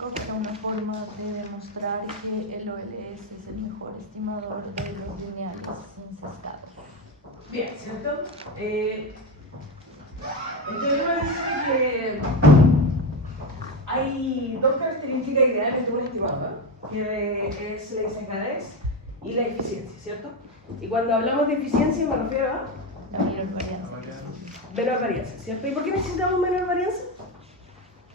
CISECO, que era una forma de demostrar que el OLS es el mejor estimador de los lineales sin sesgados. Bien, ¿cierto? El teorema dice que hay dos características ideales de un estimador, que es la insensatez y la eficiencia, ¿cierto? Y cuando hablamos de eficiencia me refiero a La mayor varianza. menor varianza, ¿cierto? ¿Y por qué necesitamos menor varianza?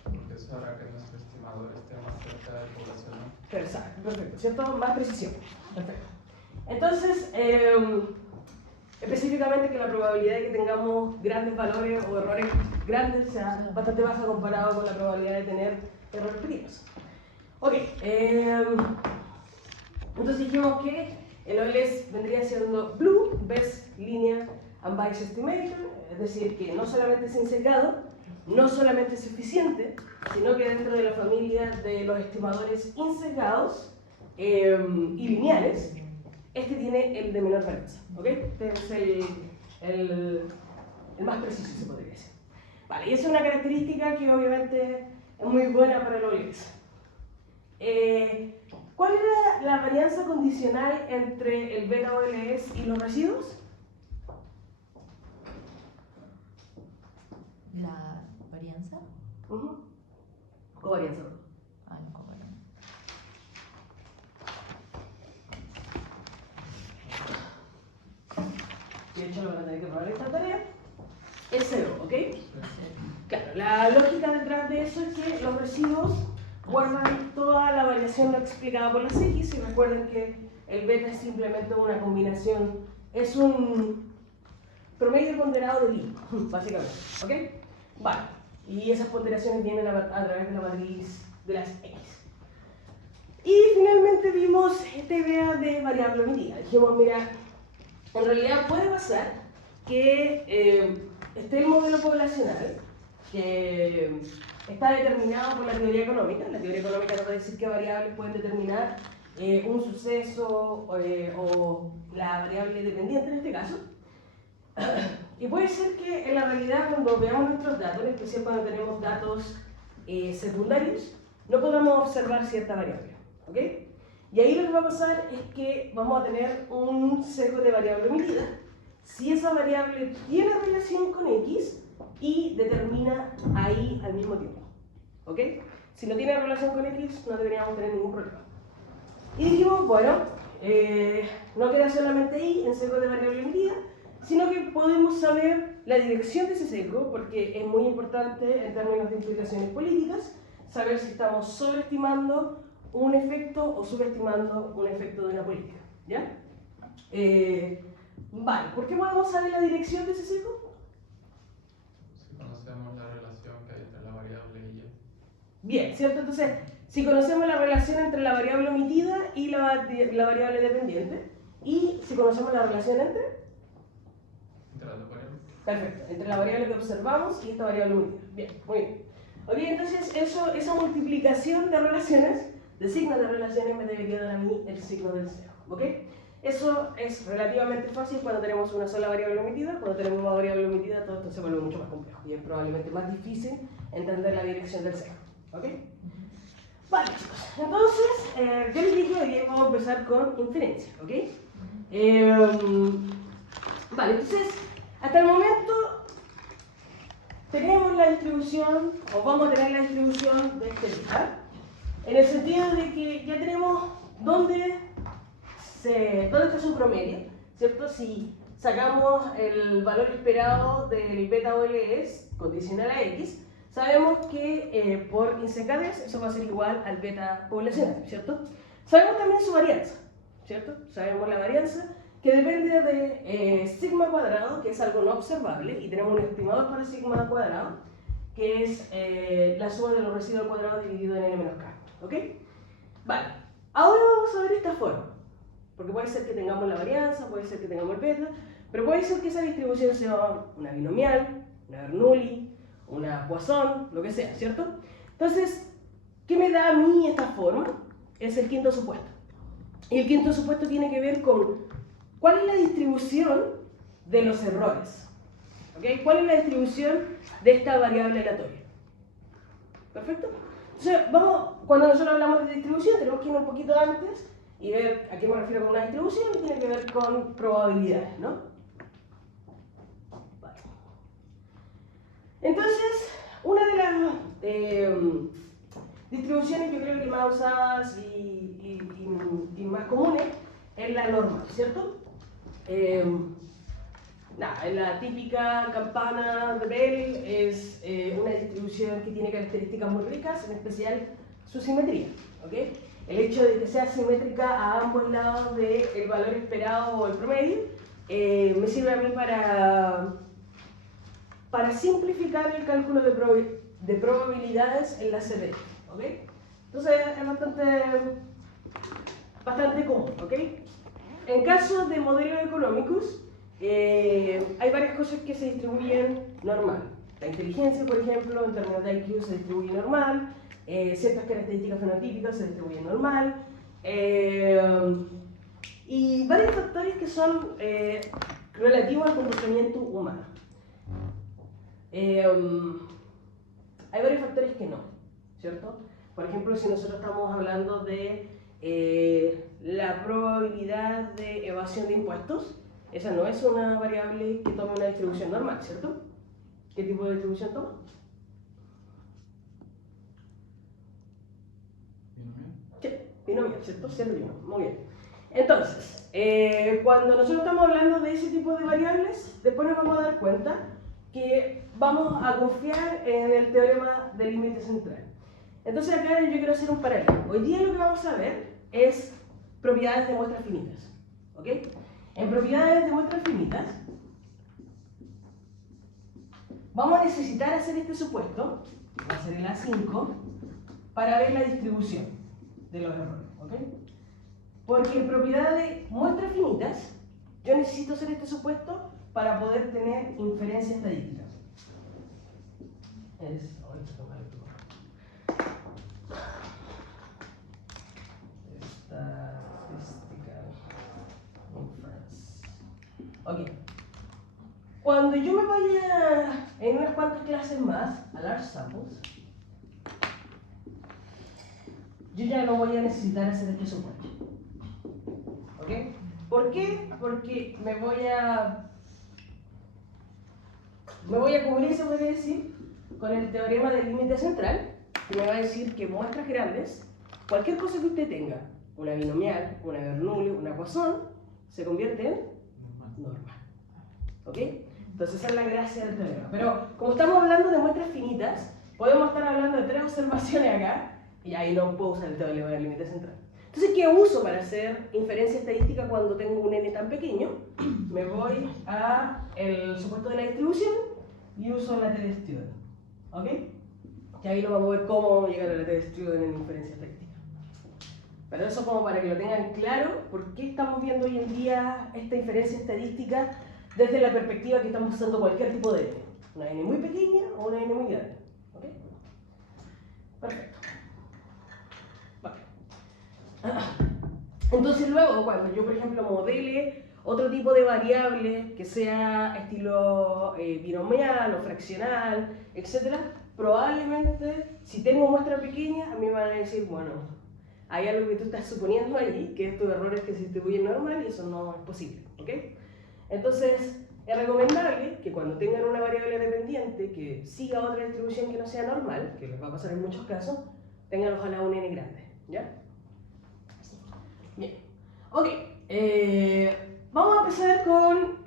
Porque eso hará que nuestro estimador esté más cerca del poblacional. Perfecto, ¿cierto? Más precisión. Perfecto. Entonces, específicamente que la probabilidad de que tengamos grandes valores o errores grandes sea bastante baja comparado con la probabilidad de tener errores pequeños. Ok, entonces dijimos que el OLS vendría siendo Blue, Best Linear Unbiased Estimator, es decir, que no solamente es insesgado, no solamente es eficiente, sino que dentro de la familia de los estimadores insesgados y lineales, este tiene el de menor varianza, ¿ok? Este es el más preciso, se podría decir. Vale, y esa es una característica que obviamente es muy buena para el OLS. ¿Cuál era la varianza condicional entre el beta OLS y los residuos? La varianza. Covarianza. Ah, no, covarianza. De hecho, lo van a tener que probar esta tarea. Es cero, ¿ok? Claro, la lógica detrás de eso es que los residuos guardan toda la variación no explicada por las X, y recuerden que el beta es simplemente una combinación, es un promedio ponderado de Lie, básicamente, ¿ok? Vale, y esas ponderaciones vienen a través de la matriz de las X. Y finalmente vimos esta idea de variable omitida. Dijimos, mira, en realidad puede pasar que esté el modelo poblacional, que está determinado por la teoría económica. La teoría económica nos va a decir qué variables pueden determinar un suceso o la variable dependiente en este caso. Y puede ser que en la realidad, cuando veamos nuestros datos, en especial cuando tenemos datos secundarios, no podamos observar cierta variable, ¿ok? Y ahí lo que va a pasar es que vamos a tener un sesgo de variable omitida si esa variable tiene relación con X y determina ahí al mismo tiempo, ¿ok? Si no tiene relación con X, no deberíamos tener ningún problema. Y dijimos, bueno, no queda solamente ahí en sesgo de variable omitida, sino que podemos saber la dirección de ese sesgo, porque es muy importante en términos de implicaciones políticas saber si estamos sobreestimando un efecto o subestimando un efecto de una política, ¿ya? Vale, ¿por qué podemos saber la dirección de ese sesgo? Si conocemos la relación que hay entre la variable y y. Bien, ¿cierto? Entonces, si conocemos la relación entre la variable omitida y la variable dependiente, y si conocemos la relación entre... Entre las dos variables. Perfecto, entre la variable que observamos y esta variable omitida. Bien, muy bien. Ok, entonces esa multiplicación de relaciones, de signos de relaciones, me debería dar a mí el signo del sesgo, ¿ok? Eso es relativamente fácil cuando tenemos una sola variable omitida. Cuando tenemos una variable omitida, todo esto se vuelve mucho más complejo y es probablemente más difícil entender la dirección del sesgo, ¿ok? Vale, chicos, entonces, ya les dije que vamos a empezar con inferencia, ¿ok? Vale, entonces, hasta el momento tenemos la distribución, o vamos a tener la distribución de este beta, en el sentido de que ya tenemos dónde está su promedio, ¿cierto? Si sacamos el valor esperado del beta OLS condicional a X, sabemos que por insensatez eso va a ser igual al beta poblacional, ¿cierto? Sabemos también su varianza, ¿cierto? Sabemos la varianza que depende de sigma cuadrado, que es algo no observable, y tenemos un estimador para sigma cuadrado, que es la suma de los residuos al cuadrado dividido en n menos k, ¿ok? Vale, ahora vamos a ver esta forma, porque puede ser que tengamos la varianza, puede ser que tengamos el beta, pero puede ser que esa distribución sea una binomial, una Bernoulli, una Poisson, lo que sea, ¿cierto? Entonces, ¿qué me da a mí esta forma? Es el quinto supuesto. Y el quinto supuesto tiene que ver con cuál es la distribución de los errores. ¿Ok? ¿Cuál es la distribución de esta variable aleatoria? ¿Perfecto? Entonces, cuando nosotros hablamos de distribución, tenemos que ir un poquito antes y ver a qué me refiero con una distribución, y tiene que ver con probabilidades, ¿no? Vale. Entonces, una de las distribuciones yo creo que más usadas y más comunes es la normal, ¿cierto? La típica campana de Bell es una distribución que tiene características muy ricas, en especial su simetría, ¿ok? El hecho de que sea simétrica a ambos lados del valor esperado o el promedio me sirve a mí para simplificar el cálculo de probabilidades en la CD, ¿ok? Entonces es bastante común, ¿ok? En caso de modelos económicos, hay varias cosas que se distribuyen normal. La inteligencia, por ejemplo, en términos de IQ se distribuye normal, ciertas características fenotípicas se distribuyen normal, y varios factores que son relativos al comportamiento humano. Hay varios factores que no, ¿cierto? Por ejemplo, si nosotros estamos hablando de la probabilidad de evasión de impuestos, esa no es una variable que tome una distribución normal, ¿cierto? ¿Qué tipo de distribución toma? Binomial. Sí, binomial, ¿cierto? 0 y 1, muy bien. Entonces, cuando nosotros estamos hablando de ese tipo de variables, después nos vamos a dar cuenta que vamos a confiar en el teorema del límite central. Entonces acá yo quiero hacer un paralelo. Hoy día lo que vamos a ver es propiedades de muestras finitas, ¿ok? En propiedades de muestras finitas, vamos a necesitar hacer este supuesto, va a ser el A5, para ver la distribución de los errores, ¿ok? Porque en propiedades de muestras finitas, yo necesito hacer este supuesto para poder tener inferencia estadística. Ok. Cuando yo me vaya en unas cuantas clases más a large samples, yo ya no voy a necesitar hacer este supuesto. ¿Ok? ¿Por qué? Porque me voy a cubrir, se puede decir, con el teorema del límite central, que me va a decir que muestras grandes, cualquier cosa que usted tenga, una binomial, una Bernoulli, una Poisson, se convierte en normal. ¿Ok? Entonces esa es la gracia del teorema. Pero como estamos hablando de muestras finitas, podemos estar hablando de 3 observaciones acá, y ahí no puedo usar el teorema del límite central. Entonces, ¿qué uso para hacer inferencia estadística cuando tengo un n tan pequeño? Me voy al supuesto de la distribución y uso la t-student. ¿Ok? Que ahí lo vamos a ver cómo vamos a llegar a la t-student en inferencia estadística. Pero eso como para que lo tengan claro, por qué estamos viendo hoy en día esta inferencia estadística desde la perspectiva que estamos usando cualquier tipo de n. Una n muy pequeña o una n muy grande. ¿Ok? Perfecto. Vale. Entonces luego, cuando yo por ejemplo modele otro tipo de variable que sea estilo binomial o fraccional, etc., probablemente si tengo muestra pequeña, a mí me van a decir, bueno, hay algo que tú estás suponiendo ahí, que estos errores que se distribuyen normal y eso no es posible, ¿ok? Entonces, es recomendable que cuando tengan una variable dependiente que siga otra distribución que no sea normal, que les va a pasar en muchos casos, tengan ojalá un n grande, ¿ya? Bien, ok, vamos a empezar con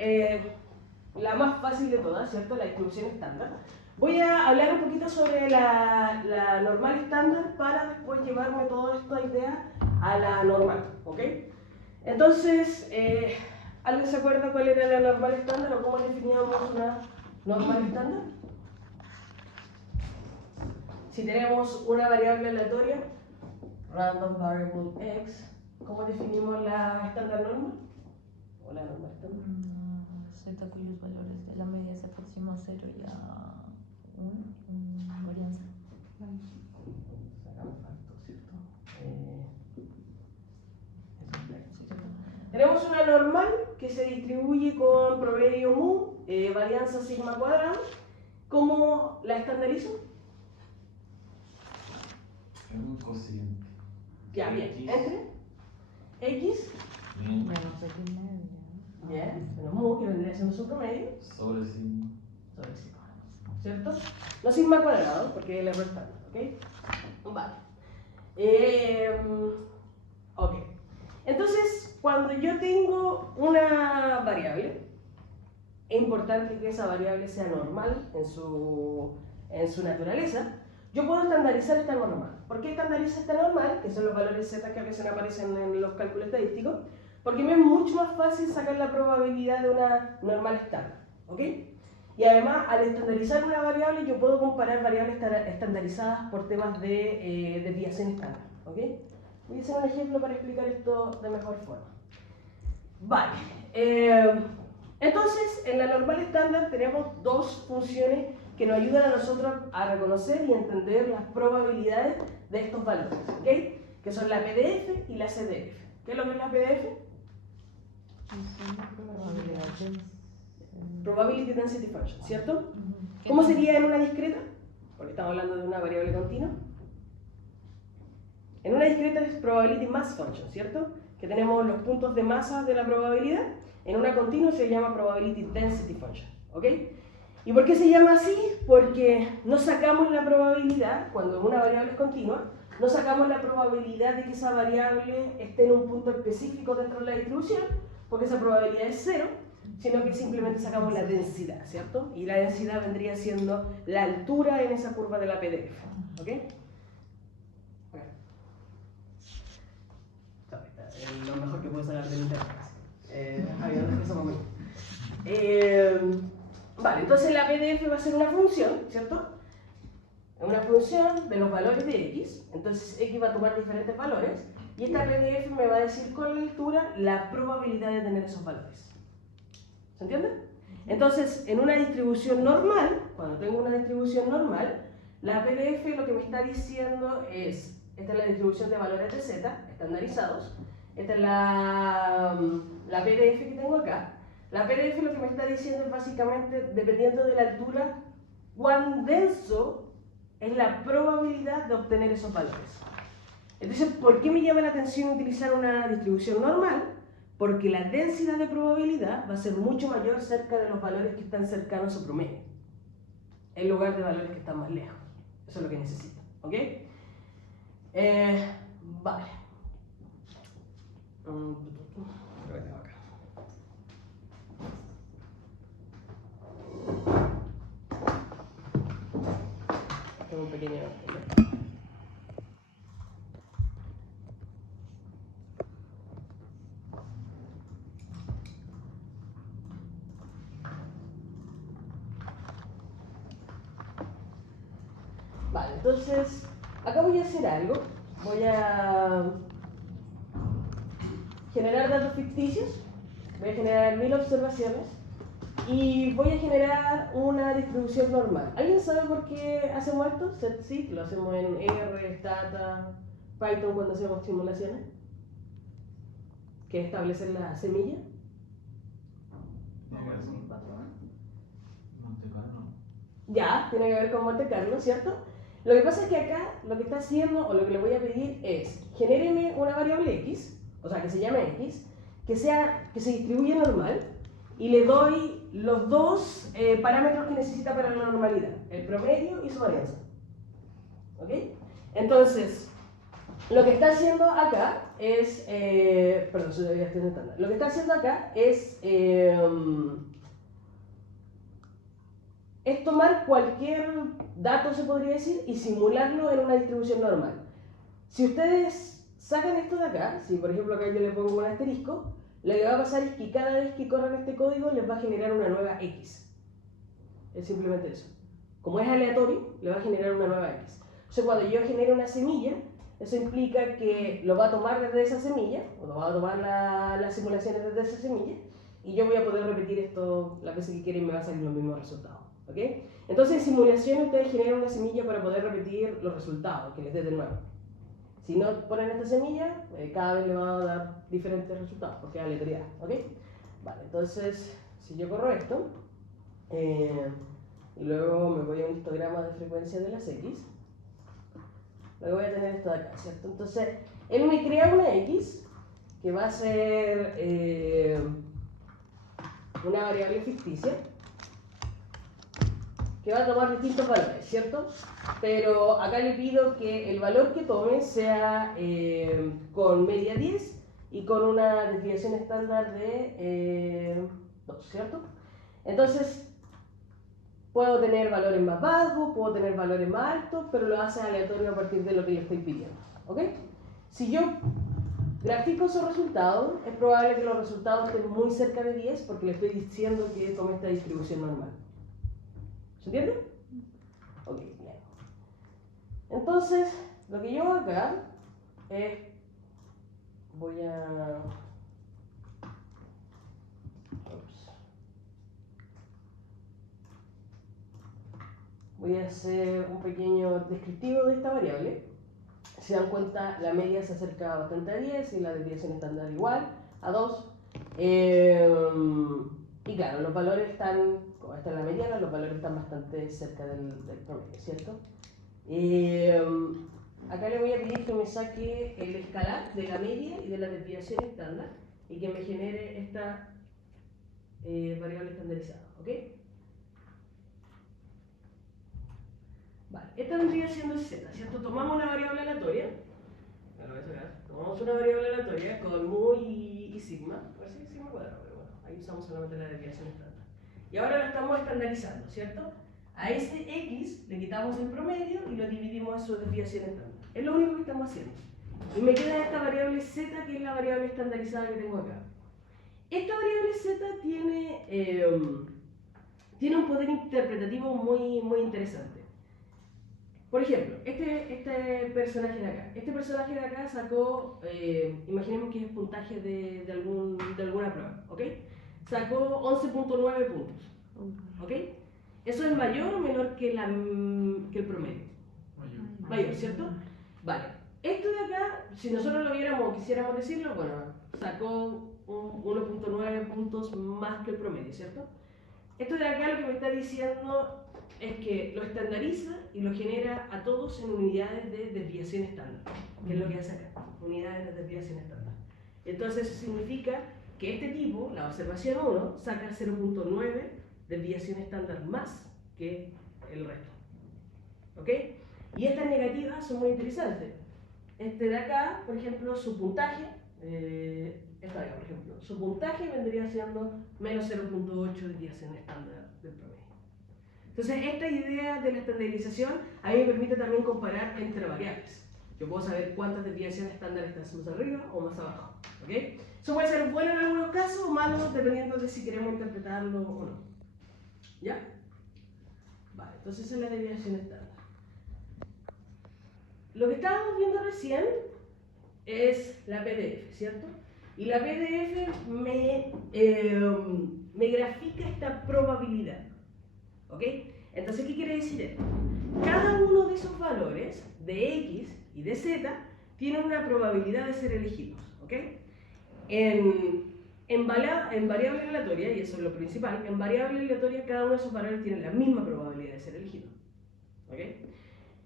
la más fácil de todas, ¿cierto? La distribución estándar. Voy a hablar un poquito sobre la normal estándar para después llevarme toda esta idea a la normal, ¿ok? Entonces, ¿alguien se acuerda cuál era la normal estándar o cómo definíamos una normal estándar? Si tenemos una variable aleatoria, random variable x, ¿cómo definimos la estándar normal? ¿O la normal estándar? Z cuyos valores de la media se aproximan a 0 y a 1, varianza. Sacamos factor, ¿cierto? Tenemos una normal que se distribuye con promedio mu, varianza sigma cuadrado. ¿Cómo la estandarizo? Tengo un cociente. Ya, bien. X. Entre X, Bien. Ya no sé qué medio. bien, menos mu, que vendría siendo su promedio, Sobre signo. sobre sigma, ¿cierto? No sigma cuadrado, porque es el error estándar, ¿ok? Vale. Ok. Entonces, cuando yo tengo una variable, es importante que esa variable sea normal en su naturaleza. Yo puedo estandarizar esta normal. ¿Por qué estandarizo esta normal? Que son los valores z que a veces aparecen en los cálculos estadísticos. Porque me es mucho más fácil sacar la probabilidad de una normal estándar. ¿Ok? Y además, al estandarizar una variable, yo puedo comparar variables estandarizadas por temas de desviación estándar. ¿Ok? Voy a hacer un ejemplo para explicar esto de mejor forma. Vale. Entonces, en la normal estándar tenemos dos funciones que nos ayudan a nosotros a reconocer y entender las probabilidades de estos valores, ¿ok? Que son la PDF y la CDF. ¿Qué es lo que es la PDF? Probability Density Function, ¿cierto? ¿Cómo sería en una discreta? Porque estamos hablando de una variable continua. En una discreta es Probability Mass Function, ¿cierto? Que tenemos los puntos de masa de la probabilidad. En una continua se llama Probability Density Function, ¿ok? ¿Y por qué se llama así? Porque no sacamos la probabilidad, cuando una variable es continua, no sacamos la probabilidad de que esa variable esté en un punto específico dentro de la distribución, porque esa probabilidad es cero, sino que simplemente sacamos la densidad, ¿cierto? Y la densidad vendría siendo la altura en esa curva de la PDF, ¿ok? Lo mejor que puedo sacar del internet. Vale, entonces la PDF va a ser una función, ¿cierto? Una función de los valores de X. Entonces X va a tomar diferentes valores y esta PDF me va a decir con la altura la probabilidad de tener esos valores. ¿Se entiende? Entonces, en una distribución normal, cuando tengo una distribución normal, la PDF lo que me está diciendo es, esta es la distribución de valores de Z, estandarizados, esta es la PDF que tengo acá. La PDF lo que me está diciendo es básicamente, dependiendo de la altura, cuán denso es la probabilidad de obtener esos valores. Entonces, ¿por qué me llama la atención utilizar una distribución normal? Porque la densidad de probabilidad va a ser mucho mayor cerca de los valores que están cercanos a su promedio, en lugar de valores que están más lejos. Eso es lo que necesito, ¿ok? Vale. Lo que tengo acá. Tengo un pequeño... Vale, entonces, acá voy a hacer algo. Voy a generar datos ficticios. Voy a generar 1000 observaciones. Y voy a generar una distribución normal. ¿Alguien sabe por qué hacemos esto? SetSig, lo hacemos en R, Stata, Python cuando hacemos simulaciones. ¿Qué es establecer la semilla? Monte Carlo. Ya, tiene que ver con Monte Carlo, ¿cierto? Lo que pasa es que acá lo que está haciendo, o lo que le voy a pedir es, genéreme una variable X, o sea, que se llame X, que se distribuya normal, y le doy los dos parámetros que necesita para la normalidad, el promedio y su varianza. ¿Ok? Entonces, lo que está haciendo acá es, perdón, eso ya estoy intentando. Lo que está haciendo acá es tomar cualquier dato, se podría decir, y simularlo en una distribución normal. Si ustedes sacan esto de acá, si por ejemplo acá yo le pongo un asterisco, lo que va a pasar es que cada vez que corran este código les va a generar una nueva X. Es simplemente eso. Como es aleatorio, le va a generar una nueva X. O sea, cuando yo genere una semilla, eso implica que lo va a tomar desde esa semilla, o lo va a tomar las simulaciones desde esa semilla, y yo voy a poder repetir esto las veces que quiera y me va a salir los mismos resultados. ¿Ok? Entonces en simulación ustedes generan una semilla para poder repetir los resultados que les dé de nuevo. Si no ponen esta semilla, cada vez le va a dar diferentes resultados, porque es aleatoriedad. ¿Ok? Vale, entonces si yo corro esto, y luego me voy a un histograma de frecuencia de las X, Luego voy a tener esto de acá, ¿cierto? Entonces, él me crea una X que va a ser una variable ficticia que va a tomar distintos valores, ¿cierto? Pero acá le pido que el valor que tome sea con media 10 y con una desviación estándar de 2, ¿cierto? Entonces, puedo tener valores más bajos, puedo tener valores más altos, pero lo hace aleatorio a partir de lo que le estoy pidiendo, ¿ok? Si yo grafico esos resultados, es probable que los resultados estén muy cerca de 10 porque le estoy diciendo que tome esta distribución normal. ¿Se entiende? Ok, bien. Entonces, lo que yo hago acá es, voy a... Voy a hacer un pequeño descriptivo de esta variable. Si se dan cuenta, la media se acerca bastante a 10 y la desviación estándar igual a 2. Y claro, los valores están, como esta es la mediana, los valores están bastante cerca del promedio, ¿cierto? Acá le voy a pedir que me saque el escalar de la media y de la desviación estándar y que me genere esta variable estandarizada, ¿ok? Vale, esta vendría siendo z, ¿cierto? Tomamos una variable aleatoria, tomamos una variable aleatoria con mu y sigma, a ver si sigma cuadrado, pero bueno, ahí usamos solamente la desviación estándar. Y ahora la estamos estandarizando, ¿cierto? A ese x le quitamos el promedio y lo dividimos en su desviación estándar. Es lo único que estamos haciendo. Y me queda esta variable z, que es la variable estandarizada que tengo acá. Esta variable z tiene un poder interpretativo muy interesante. Por ejemplo, este personaje de acá. Este personaje de acá sacó, imaginemos que es puntaje de alguna prueba, ¿ok? Sacó 11.9 puntos, ¿ok? ¿Eso es mayor o menor que el promedio? Mayor, ¿cierto? Vale. Esto de acá, si nosotros lo viéramos o quisiéramos decirlo, bueno, sacó 1.9 puntos más que el promedio, ¿cierto? Esto de acá lo que me está diciendo es que lo estandariza y lo genera a todos en unidades de desviación estándar, que es lo que hace acá, unidades de desviación estándar. Entonces eso significa que este tipo, la observación 1, saca 0.9 desviación estándar más que el resto. ¿Ok? Y estas negativas son muy interesantes. Este de acá, por ejemplo, su puntaje, esta de acá, por ejemplo, su puntaje vendría siendo menos 0.8 desviación estándar del promedio. Entonces, esta idea de la estandarización a mí me permite también comparar entre variables. Yo puedo saber cuántas desviaciones estándar están más arriba o más abajo. ¿Ok? Eso puede ser bueno en algunos casos o malo dependiendo de si queremos interpretarlo o no. ¿Ya? Vale, entonces esa es la desviación estándar. Lo que estábamos viendo recién es la PDF, ¿cierto? Y la PDF me grafica esta probabilidad. ¿Ok? Entonces, ¿qué quiere decir esto? Cada uno de esos valores, de X y de Z, tienen una probabilidad de ser elegidos. ¿Ok? En variable aleatoria, y eso es lo principal, en variable aleatoria cada uno de esos valores tiene la misma probabilidad de ser elegido. ¿Ok?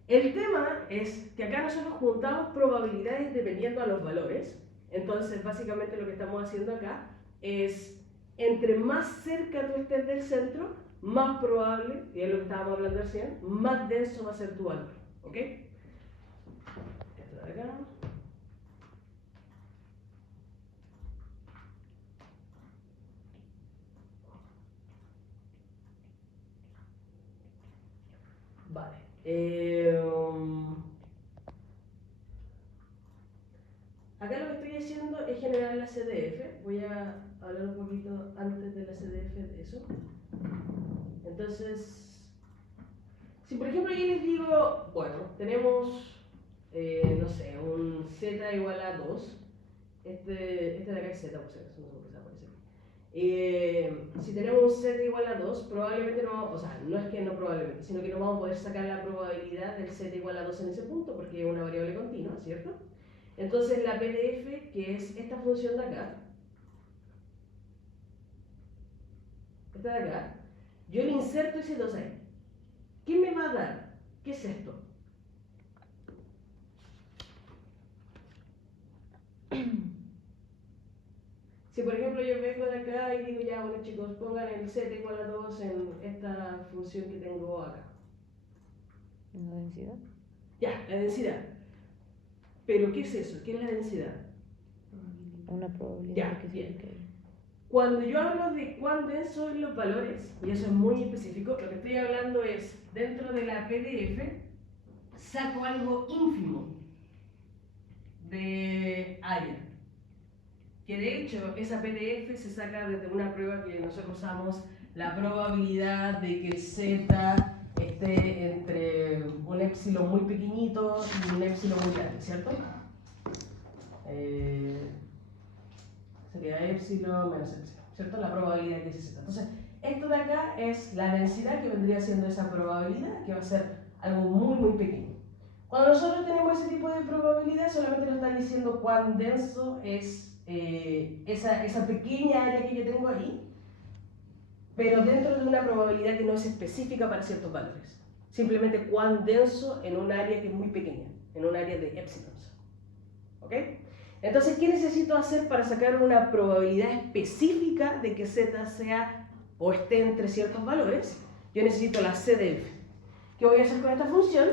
El tema es que acá nosotros juntamos probabilidades dependiendo a los valores. Entonces, básicamente lo que estamos haciendo acá es, entre más cerca tú estés del centro, más probable, y es lo que estábamos hablando recién, más denso va a ser tu valor. ¿Ok? Esto de acá. Vale. Acá lo que estoy haciendo es generar la CDF. Voy a hablar un poquito antes de la CDF de eso. Entonces, si por ejemplo yo les digo, bueno, tenemos, no sé, un z igual a 2. Este de acá es z, por si acaso, no sé por qué se aparece aquí. Si tenemos un z igual a 2, probablemente no, o sea, no es que no probablemente, sino que no vamos a poder sacar la probabilidad del z igual a 2 en ese punto, porque es una variable continua, ¿cierto? Entonces la PDF, que es esta función de acá, esta de acá, yo le inserto ese 2 ahí. ¿Qué me va a dar? ¿Qué es esto? bueno chicos, pongan el z igual a 2 en esta función que tengo acá. ¿En la densidad? Ya, la densidad. ¿Pero qué es eso? ¿Qué es la densidad? Una probabilidad Ya, de que bien. se caiga. Cuando yo hablo de cuán densos son los valores, y eso es muy específico, lo que estoy hablando es, dentro de la PDF, saco algo ínfimo de área. Que de hecho, esa PDF se saca desde una prueba que nosotros usamos, la probabilidad de que el z esté entre un épsilon muy pequeñito y un épsilon muy grande, ¿cierto? Sería épsilon menos épsilon, ¿cierto? La probabilidad de que se z. Entonces, esto de acá es la densidad que vendría siendo esa probabilidad, que va a ser algo muy, muy pequeño. Cuando nosotros tenemos ese tipo de probabilidad, solamente nos está diciendo cuán denso es esa pequeña área que yo tengo ahí, pero dentro de una probabilidad que no es específica para ciertos valores. Simplemente cuán denso en un área que es muy pequeña, en un área de épsilons. ¿Ok? Entonces, ¿qué necesito hacer para sacar una probabilidad específica de que z sea o esté entre ciertos valores? Yo necesito la c de f. ¿Qué voy a hacer con esta función?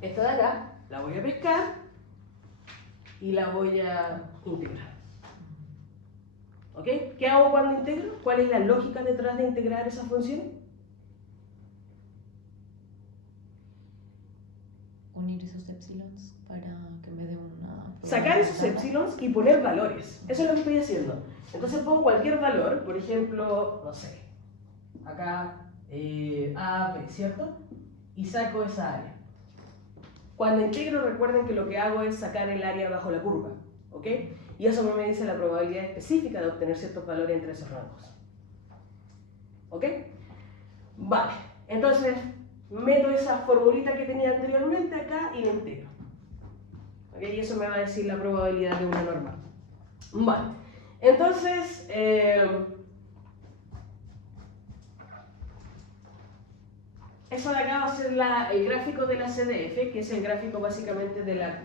Esta de acá, la voy a pescar y la voy a integrar. ¿Ok? ¿Qué hago cuando integro? ¿Cuál es la lógica detrás de integrar esa función? Unir esos epsilons para que me dé una... Sacar esos epsilons y poner valores. Eso es lo que estoy haciendo. Entonces pongo cualquier valor, por ejemplo, no sé, acá A, B, ¿cierto? Y saco esa área. Cuando integro, recuerden que lo que hago es sacar el área bajo la curva, ¿ok? Y eso me dice la probabilidad específica de obtener ciertos valores entre esos rangos. ¿Ok? Vale, entonces meto esa formulita que tenía anteriormente acá y la integro. ¿Ok? Y eso me va a decir la probabilidad de una normal. Vale, entonces... eso de acá va a ser el gráfico de la CDF, que es el gráfico básicamente de la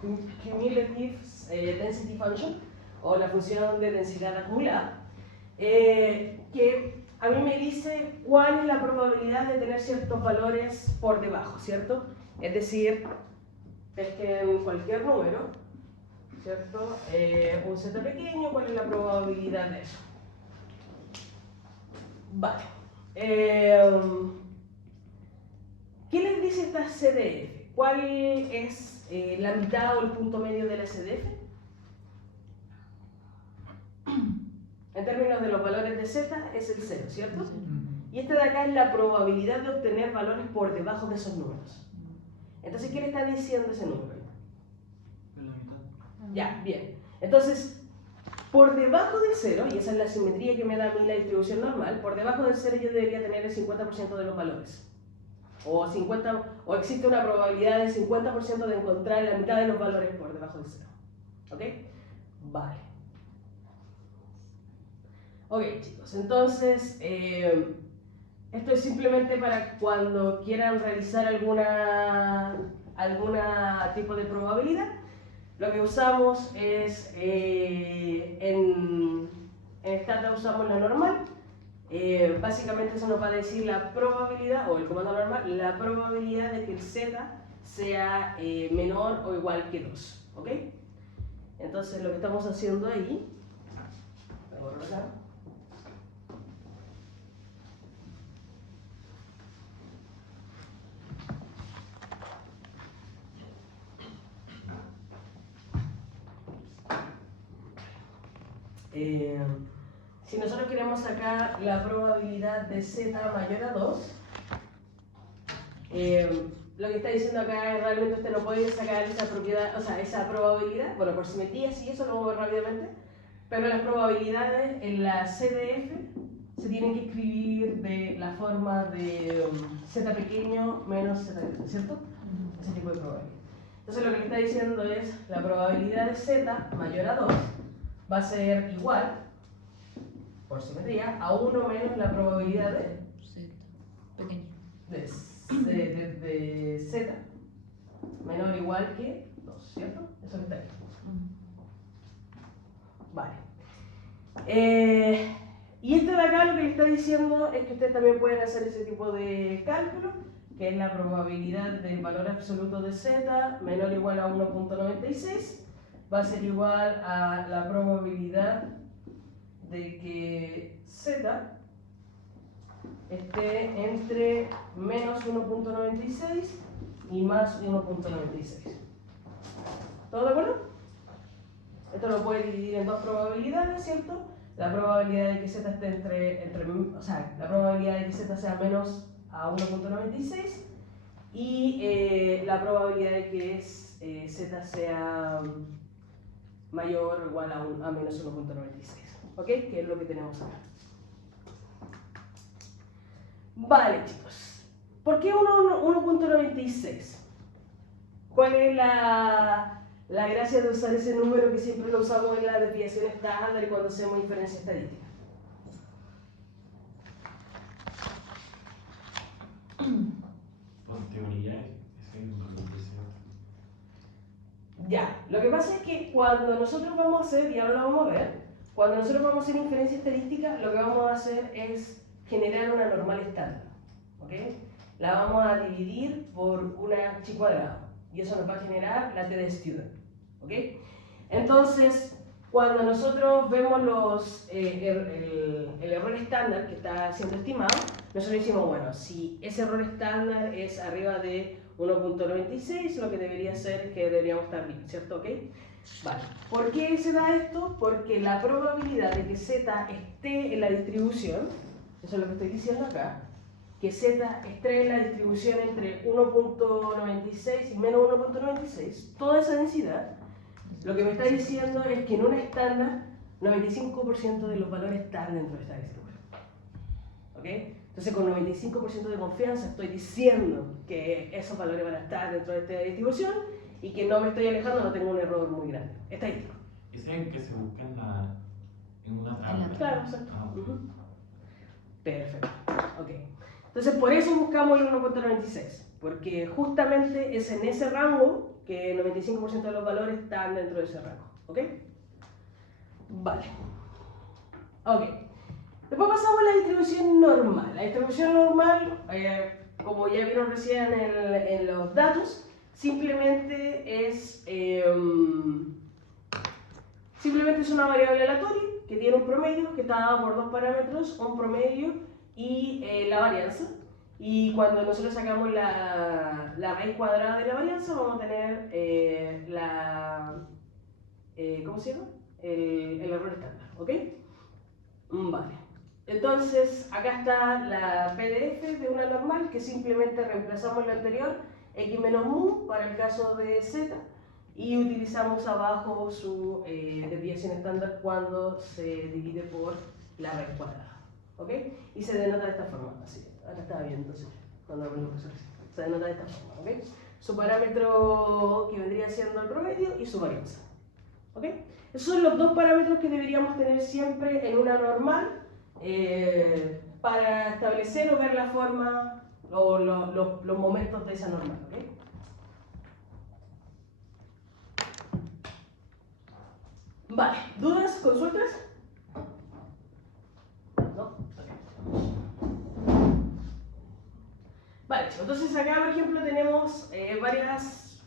Cumulative Density Function, o la función de densidad acumulada, que a mí me dice cuál es la probabilidad de tener ciertos valores por debajo, ¿cierto? Es decir, pesquen cualquier número, ¿cierto? Un z pequeño, ¿cuál es la probabilidad de eso? Vale. ¿Qué les dice esta CDF? ¿Cuál es la mitad o el punto medio de la CDF? En términos de los valores de z es el 0, ¿cierto? Y esta de acá es la probabilidad de obtener valores por debajo de esos números. Entonces, ¿qué le está diciendo ese número? En la mitad. Ya, bien. Entonces, por debajo del 0, y esa es la simetría que me da a mí la distribución normal, por debajo del 0 yo debería tener el 50% de los valores. O existe una probabilidad del 50% de encontrar la mitad de los valores por debajo del 0. ¿Ok? Vale. Ok, chicos, entonces esto es simplemente para cuando quieran realizar alguna tipo de probabilidad. Lo que usamos es en Stata usamos la normal. Básicamente eso nos va a decir la probabilidad, o el comando normal, la probabilidad de que el z sea menor o igual que 2. ¿Ok? Entonces lo que estamos haciendo ahí, voy a borrar acá. Si nosotros queremos sacar la probabilidad de z mayor a 2, lo que está diciendo acá es realmente usted no puede sacar esa propiedad, o sea, esa probabilidad, bueno, por simetría sí, eso lo vamos a ver rápidamente, pero las probabilidades en la CDF se tienen que escribir de la forma de z pequeño menos z grande, ¿cierto? Ese tipo de probabilidad. Entonces lo que le está diciendo es la probabilidad de z mayor a 2 va a ser igual, por simetría, a 1 menos la probabilidad de Z, pequeño. de z menor o igual que 2, ¿cierto? Eso está ahí. Vale. Y Y este de acá lo que le está diciendo es que ustedes también pueden hacer ese tipo de cálculo, que es la probabilidad del valor absoluto de z menor o igual a 1.96, va a ser igual a la probabilidad de que z esté entre menos 1.96 y más 1.96. ¿Todos de acuerdo? Esto lo puede dividir en dos probabilidades, ¿cierto? La probabilidad de que z esté o sea, la probabilidad de que z sea menos a 1.96 y la probabilidad de que z sea mayor o igual a menos 1.96. ¿Ok? Que es lo que tenemos acá. Vale, chicos. ¿Por qué 1.96? ¿Cuál es la gracia de usar ese número que siempre lo usamos en la desviación estándar y cuando hacemos inferencia estadística? Por teoría, es el número de deseo. Ya, lo que pasa es que cuando nosotros vamos a hacer, y ahora lo vamos a ver, cuando nosotros vamos a hacer inferencia estadística, lo que vamos a hacer es generar una normal estándar, ¿ok? La vamos a dividir por una chi cuadrado, y eso nos va a generar la t de student, ¿ok? Entonces, cuando nosotros vemos el error estándar que está siendo estimado, nosotros decimos, bueno, si ese error estándar es arriba de 1.96, lo que debería ser es que deberíamos estar bien, ¿cierto? ¿Ok? Vale. ¿Por qué se da esto? Porque la probabilidad de que z esté en la distribución, eso es lo que estoy diciendo acá, que z esté en la distribución entre 1.96 y menos 1.96, toda esa densidad, lo que me está diciendo es que en una estándar, 95% de los valores están dentro de esta distribución. ¿Ok? Entonces, con 95% de confianza estoy diciendo que esos valores van a estar dentro de esta distribución y que no me estoy alejando, no tengo un error muy grande. Estadístico. ¿Ese es el que se busca en una tabla? Claro, exacto. Ah, ok. Perfecto. Ok. Entonces, por eso buscamos el 1.96, porque justamente es en ese rango que el 95% de los valores están dentro de ese rango. ¿Ok? Vale. Ok. Después pasamos a la distribución normal. La distribución normal, como ya vieron recién en los datos, simplemente es una variable aleatoria que tiene un promedio que está dado por dos parámetros, un promedio y la varianza. Y cuando nosotros sacamos la raíz cuadrada de la varianza, vamos a tener ¿cómo se llama? El error estándar, ¿ok? Vale. Entonces, acá está la PDF de una normal que simplemente reemplazamos lo anterior, x menos mu para el caso de z, y utilizamos abajo su desviación estándar cuando se divide por la raíz cuadrada. ¿Ok? Y se denota de esta forma, así. Acá estaba bien, entonces, cuando abrimos el proceso. Se denota de esta forma, ¿ok? Su parámetro que vendría siendo el promedio y su varianza. ¿Ok? Esos son los dos parámetros que deberíamos tener siempre en una normal para establecer o ver la forma o los momentos de esa normal. ¿Ok? Vale, ¿dudas? ¿Consultas? ¿No? Ok. Vale, entonces acá por ejemplo tenemos varias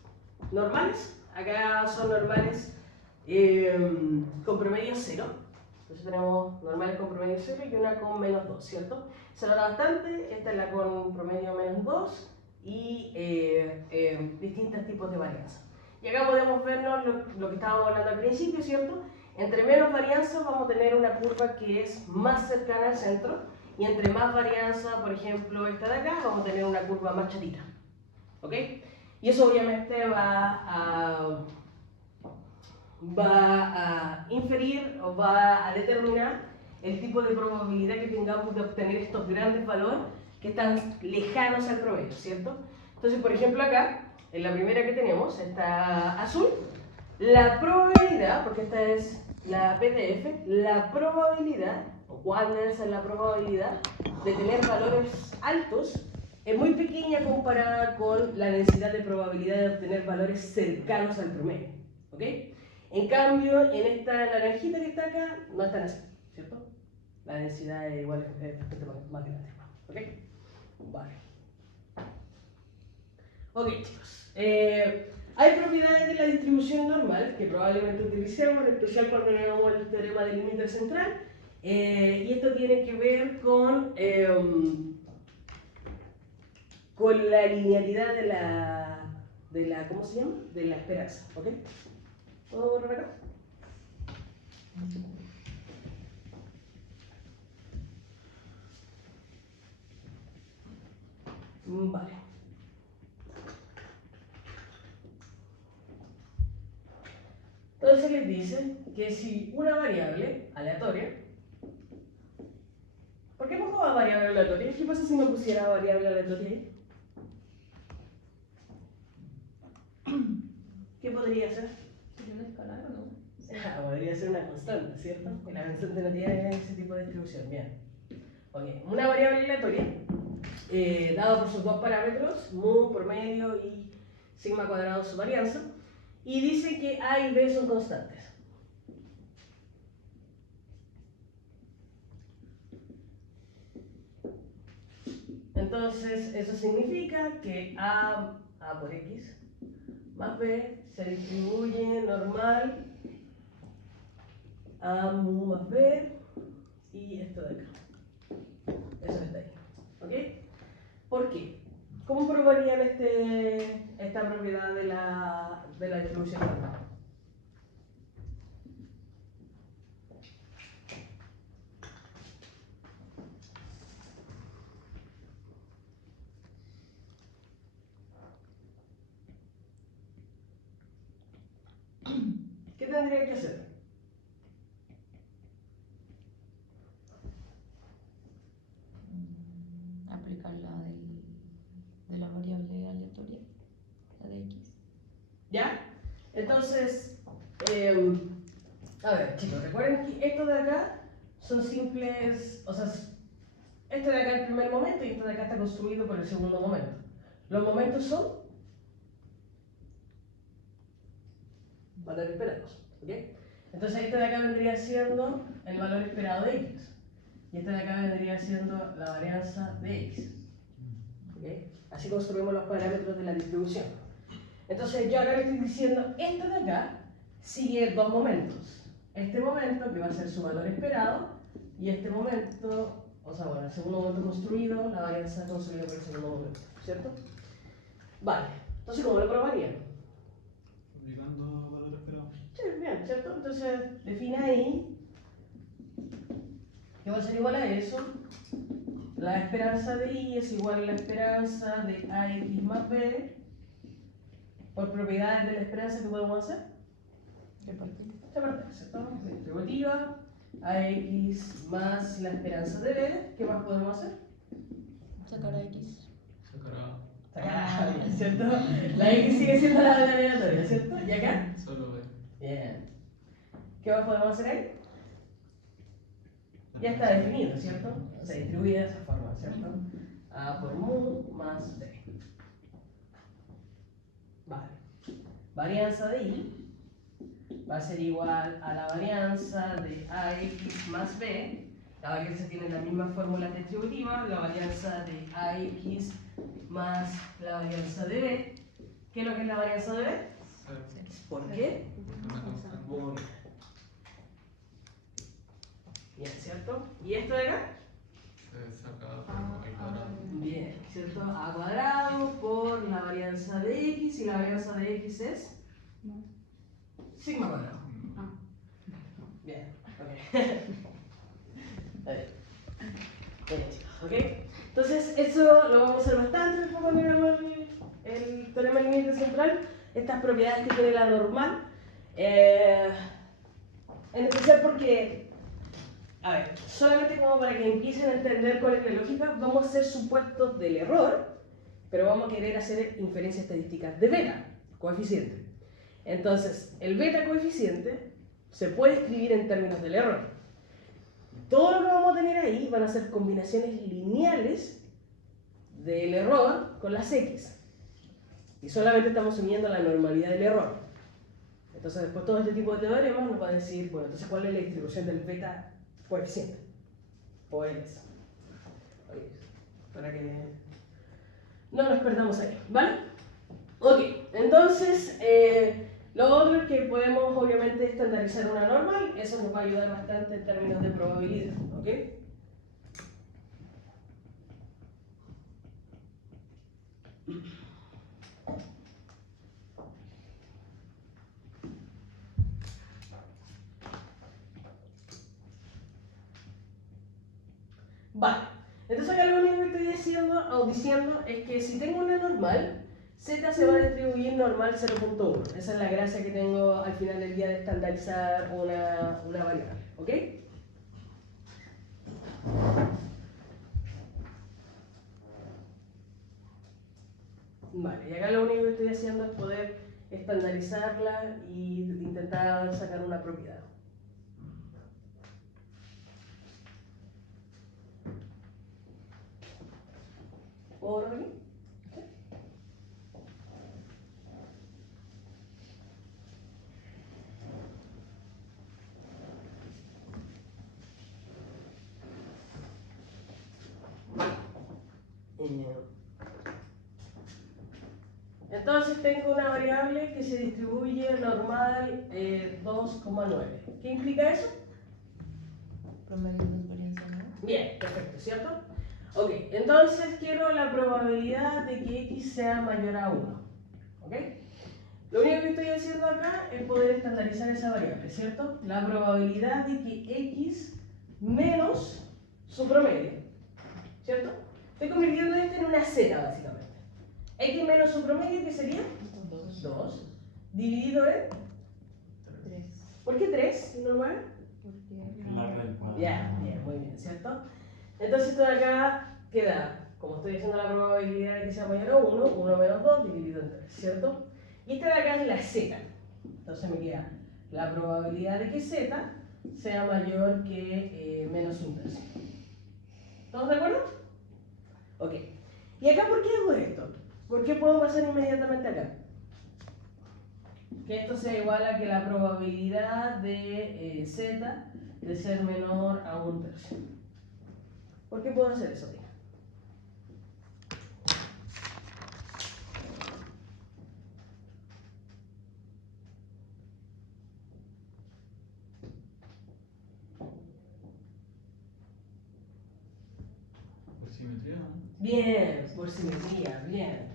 normales. Acá son normales con promedio 0. Entonces tenemos normales con promedio 0 y una con menos 2, ¿cierto? Se nota bastante, esta es la con promedio menos 2 y distintos tipos de varianza. Y acá podemos vernos lo que estábamos hablando al principio, ¿cierto? Entre menos varianza vamos a tener una curva que es más cercana al centro y entre más varianza, por ejemplo esta de acá, vamos a tener una curva más chatita. ¿Ok? Y eso obviamente va a inferir o va a determinar el tipo de probabilidad que tengamos de obtener estos grandes valores que están lejanos al promedio, ¿cierto? Entonces, por ejemplo acá, en la primera que tenemos, está azul, la probabilidad, porque esta es la PDF, la probabilidad, o cuál es la probabilidad de tener valores altos, es muy pequeña comparada con la densidad de probabilidad de obtener valores cercanos al promedio, ¿ok? En cambio, en esta naranjita que está acá, no están así, ¿cierto? la densidad es igual, es bastante más grande. ¿Ok? Vale. Ok, chicos. Hay propiedades de la distribución normal que probablemente utilicemos, en especial cuando veamos el teorema del límite central. Y esto tiene que ver con la linealidad de la ¿cómo se llama? De la esperanza. ¿Ok? ¿Puedo borrar acá? Vale. Entonces les dice que si una variable aleatoria, ¿por qué pongo variable aleatoria? ¿Qué pasa si no pusiera variable aleatoria ahí? ¿Qué podría ser? ¿Sería un escalar o no? Podría ser una constante, ¿cierto? Y la constante no tiene ese tipo de distribución. Bien. Ok, una variable aleatoria, dado por sus dos parámetros, mu, promedio y sigma cuadrado su varianza, y dice que A y B son constantes. Entonces, eso significa que A por X más B se distribuye normal A mu más B y esto de acá. Eso está ahí. ¿Ok? ¿Por qué? ¿Cómo probarían esta propiedad de la distribución normal? ¿Qué tendría que hacer? Aplicar de la variable aleatoria, la de X. ¿Ya? Entonces, a ver, chicos, recuerden que esto de acá son simples, o sea, este de acá es el primer momento y este de acá está construido por el segundo momento. Los momentos son valores esperados, ¿ok? Entonces este de acá vendría siendo el valor esperado de X y este de acá vendría siendo la varianza de X, ¿ok? Así construimos los parámetros de la distribución. Entonces yo acá le estoy diciendo, este de acá sigue dos momentos. Este momento que va a ser su valor esperado y este momento, o sea, bueno, el segundo momento construido, la varianza construida por el segundo momento, ¿cierto? Vale, entonces ¿cómo lo probarían? Aplicando valor esperado. Sí, bien, ¿cierto? Entonces define ahí que va a ser igual a eso. La esperanza de I es igual a la esperanza de AX más B por propiedades de la esperanza que podemos hacer. Repartir. Repartir, ¿cierto? Distributiva, AX más la esperanza de B. ¿Qué más podemos hacer? Sacar a X. Sacará ¿Cierto? La X sigue siendo la aleatoria, ¿cierto? ¿Y acá? solo B. Bien. ¿Qué más podemos hacer ahí? Ya está definido, ¿cierto? Se distribuye de esa forma, ¿cierto? A por mu más B. Vale. Varianza de I va a ser igual a la varianza de AX más B. La varianza tiene la misma fórmula distributiva, la varianza de AX más la varianza de B. ¿Qué es lo que es la varianza de B? ¿Por qué? Una constante. Muy bien. Bien, ¿cierto? ¿Y esto de acá? Se saca por al cuadrado. Bien, ¿cierto? A cuadrado por la varianza de X y la varianza de X es sigma cuadrado. Bien, ok. Está bien. Bien, chicos, ¿ok? Entonces, eso lo vamos a hacer bastante después cuando veamos el teorema del límite central. Estas propiedades que tiene la normal. En especial porque, a ver, solamente como para que empiecen a entender cuál es la lógica, vamos a hacer supuestos del error, pero vamos a querer hacer inferencias estadísticas de beta, coeficiente. Entonces, el beta coeficiente se puede escribir en términos del error. Todo lo que vamos a tener ahí van a ser combinaciones lineales del error con las X. Y solamente estamos uniendo la normalidad del error. Entonces, después todo este tipo de teoremas nos va a decir, bueno, entonces, ¿cuál es la distribución del beta coeficiente? OLS. Oye, para que no nos perdamos ahí, ¿vale? Ok, entonces lo otro es que podemos obviamente estandarizar una normal, eso nos va a ayudar bastante en términos de probabilidad, ¿ok? Vale, entonces acá lo único que estoy diciendo es que si tengo una normal, Z se va a distribuir normal 0.1. Esa es la gracia que tengo al final del día de estandarizar una variable, ¿ok? Vale, y acá lo único que estoy haciendo es poder estandarizarla y intentar sacar una propiedad. ¿Puedo borrar aquí? Entonces tengo una variable que se distribuye normal 2,9. ¿Qué implica eso? Promedio de varianza, ¿no? Bien, perfecto, ¿cierto? Ok, entonces quiero la probabilidad de que x sea mayor a 1. ¿Ok? Lo único que estoy haciendo acá es poder estandarizar esa variable, ¿cierto? La probabilidad de que x menos su promedio, ¿cierto? Estoy convirtiendo esto en una z, básicamente. X menos su promedio, ¿qué sería? 2. Dividido en... 3. ¿Por qué 3 y no 9? Porque La red cuadrada. Bien, bien, muy bien, ¿cierto? Entonces esto de acá queda, como estoy diciendo, la probabilidad de que sea mayor a 1, 1 menos 2 dividido en 3, ¿cierto? Y esta de acá es la z. Entonces me queda la probabilidad de que z sea mayor que menos un tercio. ¿Todos de acuerdo? Ok. ¿Y acá por qué hago esto? ¿Por qué puedo pasar inmediatamente acá? Que esto sea igual a que la probabilidad de z de ser menor a un tercio. ¿Por qué puedo hacer eso, Tina? Por simetría, ¿no? Bien, por simetría, bien.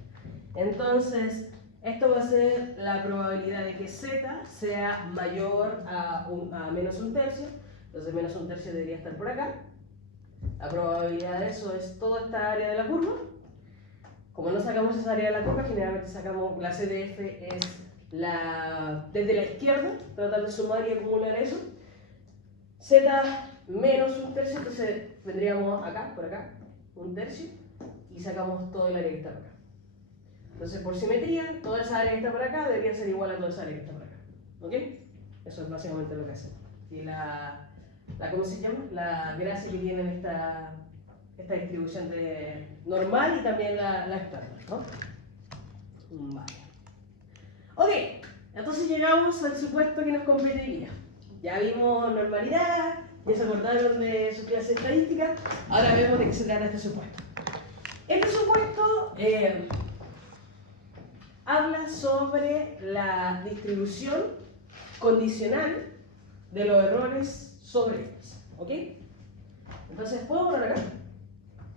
Entonces, esto va a ser la probabilidad de que z sea mayor a menos un tercio. Entonces, menos un tercio debería estar por acá. La probabilidad de eso es toda esta área de la curva. Como no sacamos esa área de la curva, generalmente sacamos la CDF es desde la izquierda, tratar de sumar y acumular eso. Z menos un tercio, entonces vendríamos acá, por acá, un tercio, y sacamos todo el área que está por acá. Entonces, por simetría, toda esa área que está por acá debería ser igual a toda esa área que está por acá. ¿Ok? Eso es básicamente lo que hacemos. Y ¿cómo se llama? La gracia que tienen esta distribución de normal y también la estándar, ¿no? Vale. Ok, entonces llegamos al supuesto que nos competiría. Ya vimos normalidad, ya se acordaron de su clase de estadística, ahora vemos de qué se trata este supuesto. Este supuesto habla sobre la distribución condicional de los errores sobre X, ¿ok? Entonces, ¿puedo borrar acá?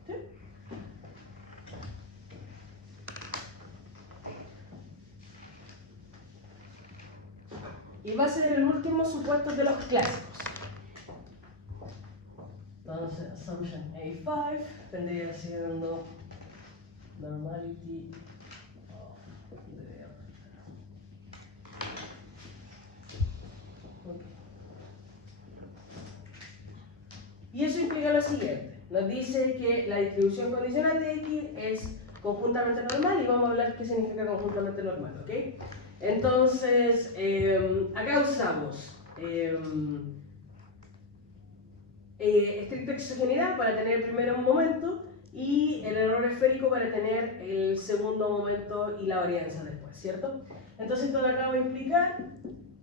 ¿Sí? Y va a ser el último supuesto de los clásicos. Entonces, assumption A5 tendría siendo normality of the error. Okay. Y eso implica lo siguiente. Nos dice que la distribución condicional de X es conjuntamente normal y vamos a hablar qué significa conjuntamente normal, ¿ok? Entonces, acá usamos estricta exogeneidad para tener primero un momento y el error esférico para tener el segundo momento y la varianza después, ¿cierto? Entonces esto de acá va a implicar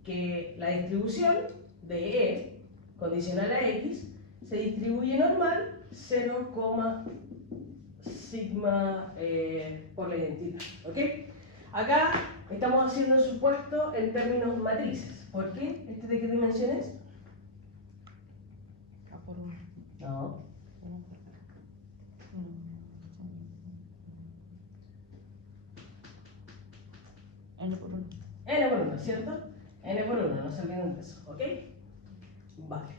que la distribución de E condicional a X se distribuye normal 0, sigma por la identidad. ¿Ok? Acá estamos haciendo el supuesto en términos matrices. ¿Por qué? ¿De qué dimensión es? A por uno. No. Uno por N por uno. N por 1, ¿cierto? N por 1, no se olviden de eso. ¿Ok? Vale.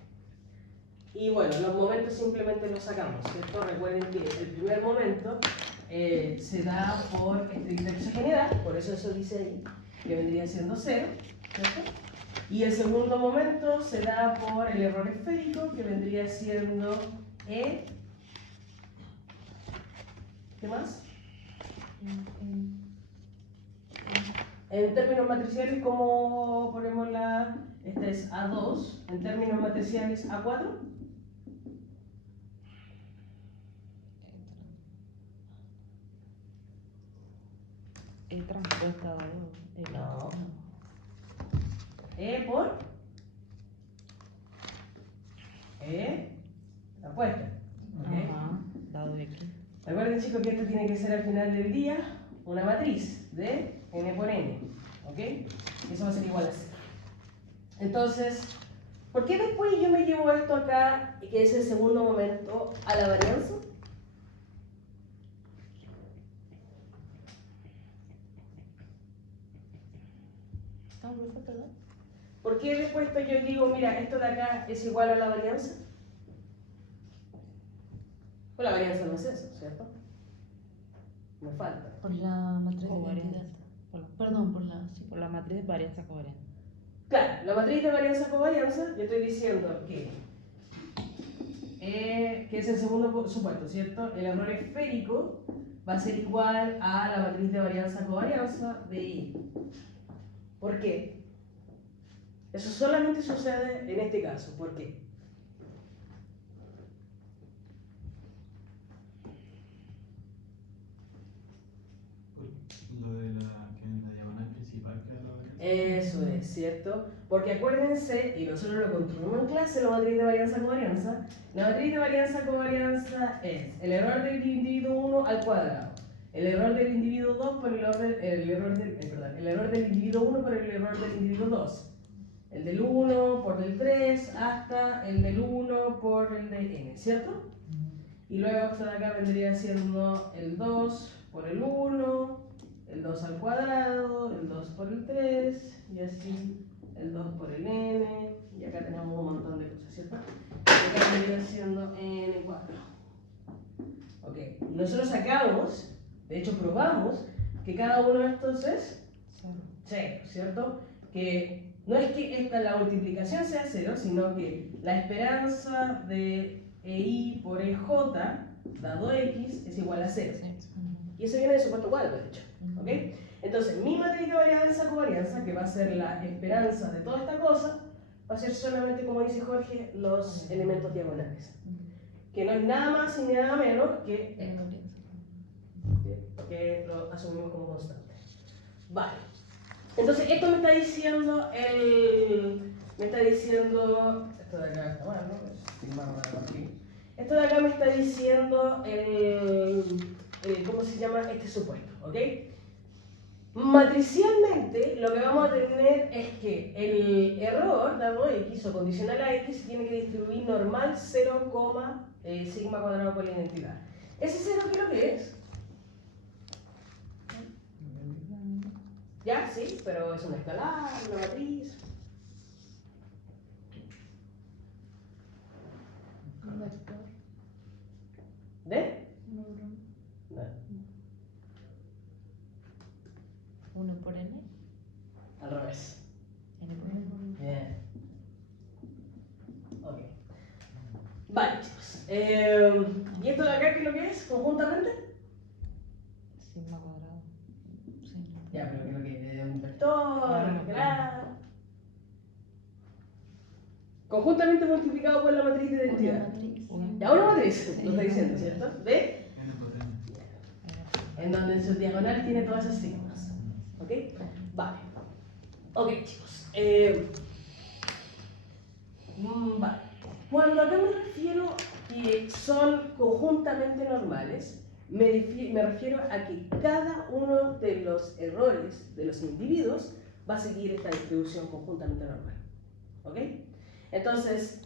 Y bueno, los momentos simplemente los sacamos, ¿cierto? Recuerden que el primer momento se da por estricta exogeneidad, por eso dice ahí, que vendría siendo 0, ¿cierto? Y el segundo momento se da por el error esférico, que vendría siendo E. ¿Qué más? En términos matriciales, ¿cómo ponemos la...? Esta es A2, en términos matriciales A4. E transpuesta dado. No. E por E transpuesta. ¿Ok? Ajá. Dado X. Recuerden, chicos, que esto tiene que ser al final del día una matriz de n por n. ¿Ok? Eso va a ser igual a 0. Entonces, ¿por qué después yo me llevo esto acá, que es el segundo momento, a la varianza? ¿Por qué después yo digo, mira, esto de acá es igual a la varianza? Pues la varianza no es eso, ¿cierto? Me falta. Por la matriz de Covarianza. identidad. Por la, Perdón, por la... sí. por la matriz de varianza covarianza. Claro, la matriz de varianza-covarianza, yo estoy diciendo que es el segundo supuesto, ¿cierto? El error esférico va a ser igual a la matriz de varianza-covarianza de I. ¿Por qué? Eso solamente sucede en este caso. ¿Por qué? Lo de que en la diagonal principal queda la varianza. Eso es, ¿cierto? Porque acuérdense, y nosotros lo construimos en clase, la matriz de varianza-covarianza. La matriz de varianza-covarianza es el error del individuo 1 al cuadrado, el error del individuo 2 por el error del individuo 1 por el error del individuo 2. El del 1 por el 3 hasta el del 1 por el de n, ¿cierto? Y luego esto de acá vendría siendo el 2 por el 1, el 2 al cuadrado, el 2 por el 3, y así el 2 por el n, y acá tenemos un montón de cosas, ¿cierto? Y acá vendría siendo n4. Ok, nosotros sacamos, de hecho probamos, que cada uno de estos es 0, ¿cierto? Que no es que la multiplicación sea 0, sino que la esperanza de EI por EJ dado X es igual a 0. Y eso viene de supuesto cuadro, de hecho. ¿Ok? Entonces, mi matriz de varianza-covarianza, que va a ser la esperanza de toda esta cosa, va a ser solamente, como dice Jorge, los elementos diagonales. Que no es nada más y nada menos que esto. Porque lo asumimos como constante. Vale. Entonces, esto me está diciendo esto de acá está mal, ¿no? Esto de acá me está diciendo ¿cómo se llama? Este supuesto, ¿ok? Matricialmente, lo que vamos a tener es que el error dado X o condicional a X tiene que distribuir normal 0, sigma cuadrado por la identidad. ¿Ese 0 qué es lo que es? ¿Ya? Sí, pero es una escalar, una matriz. Un vector. ¿De? No. No. 1 por n. Al revés. N por n. Bien. Ok. Vale, chicos. ¿Y esto de acá qué es lo que es? ¿Conjuntamente? Sigma cuadrado. Sí. Ya, pero ¿qué es lo que es? Un vector, una escalar. Conjuntamente multiplicado por la matriz de Una identidad. matriz. Ya, una matriz, lo está diciendo, ¿cierto? ¿Ve? N por N. En donde en su diagonal tiene todas esas sigmas. ¿Ok? Vale. Ok, chicos. Vale. Cuando acá me refiero que son conjuntamente normales, me refiero a que cada uno de los errores de los individuos va a seguir esta distribución conjuntamente normal. ¿Ok? Entonces,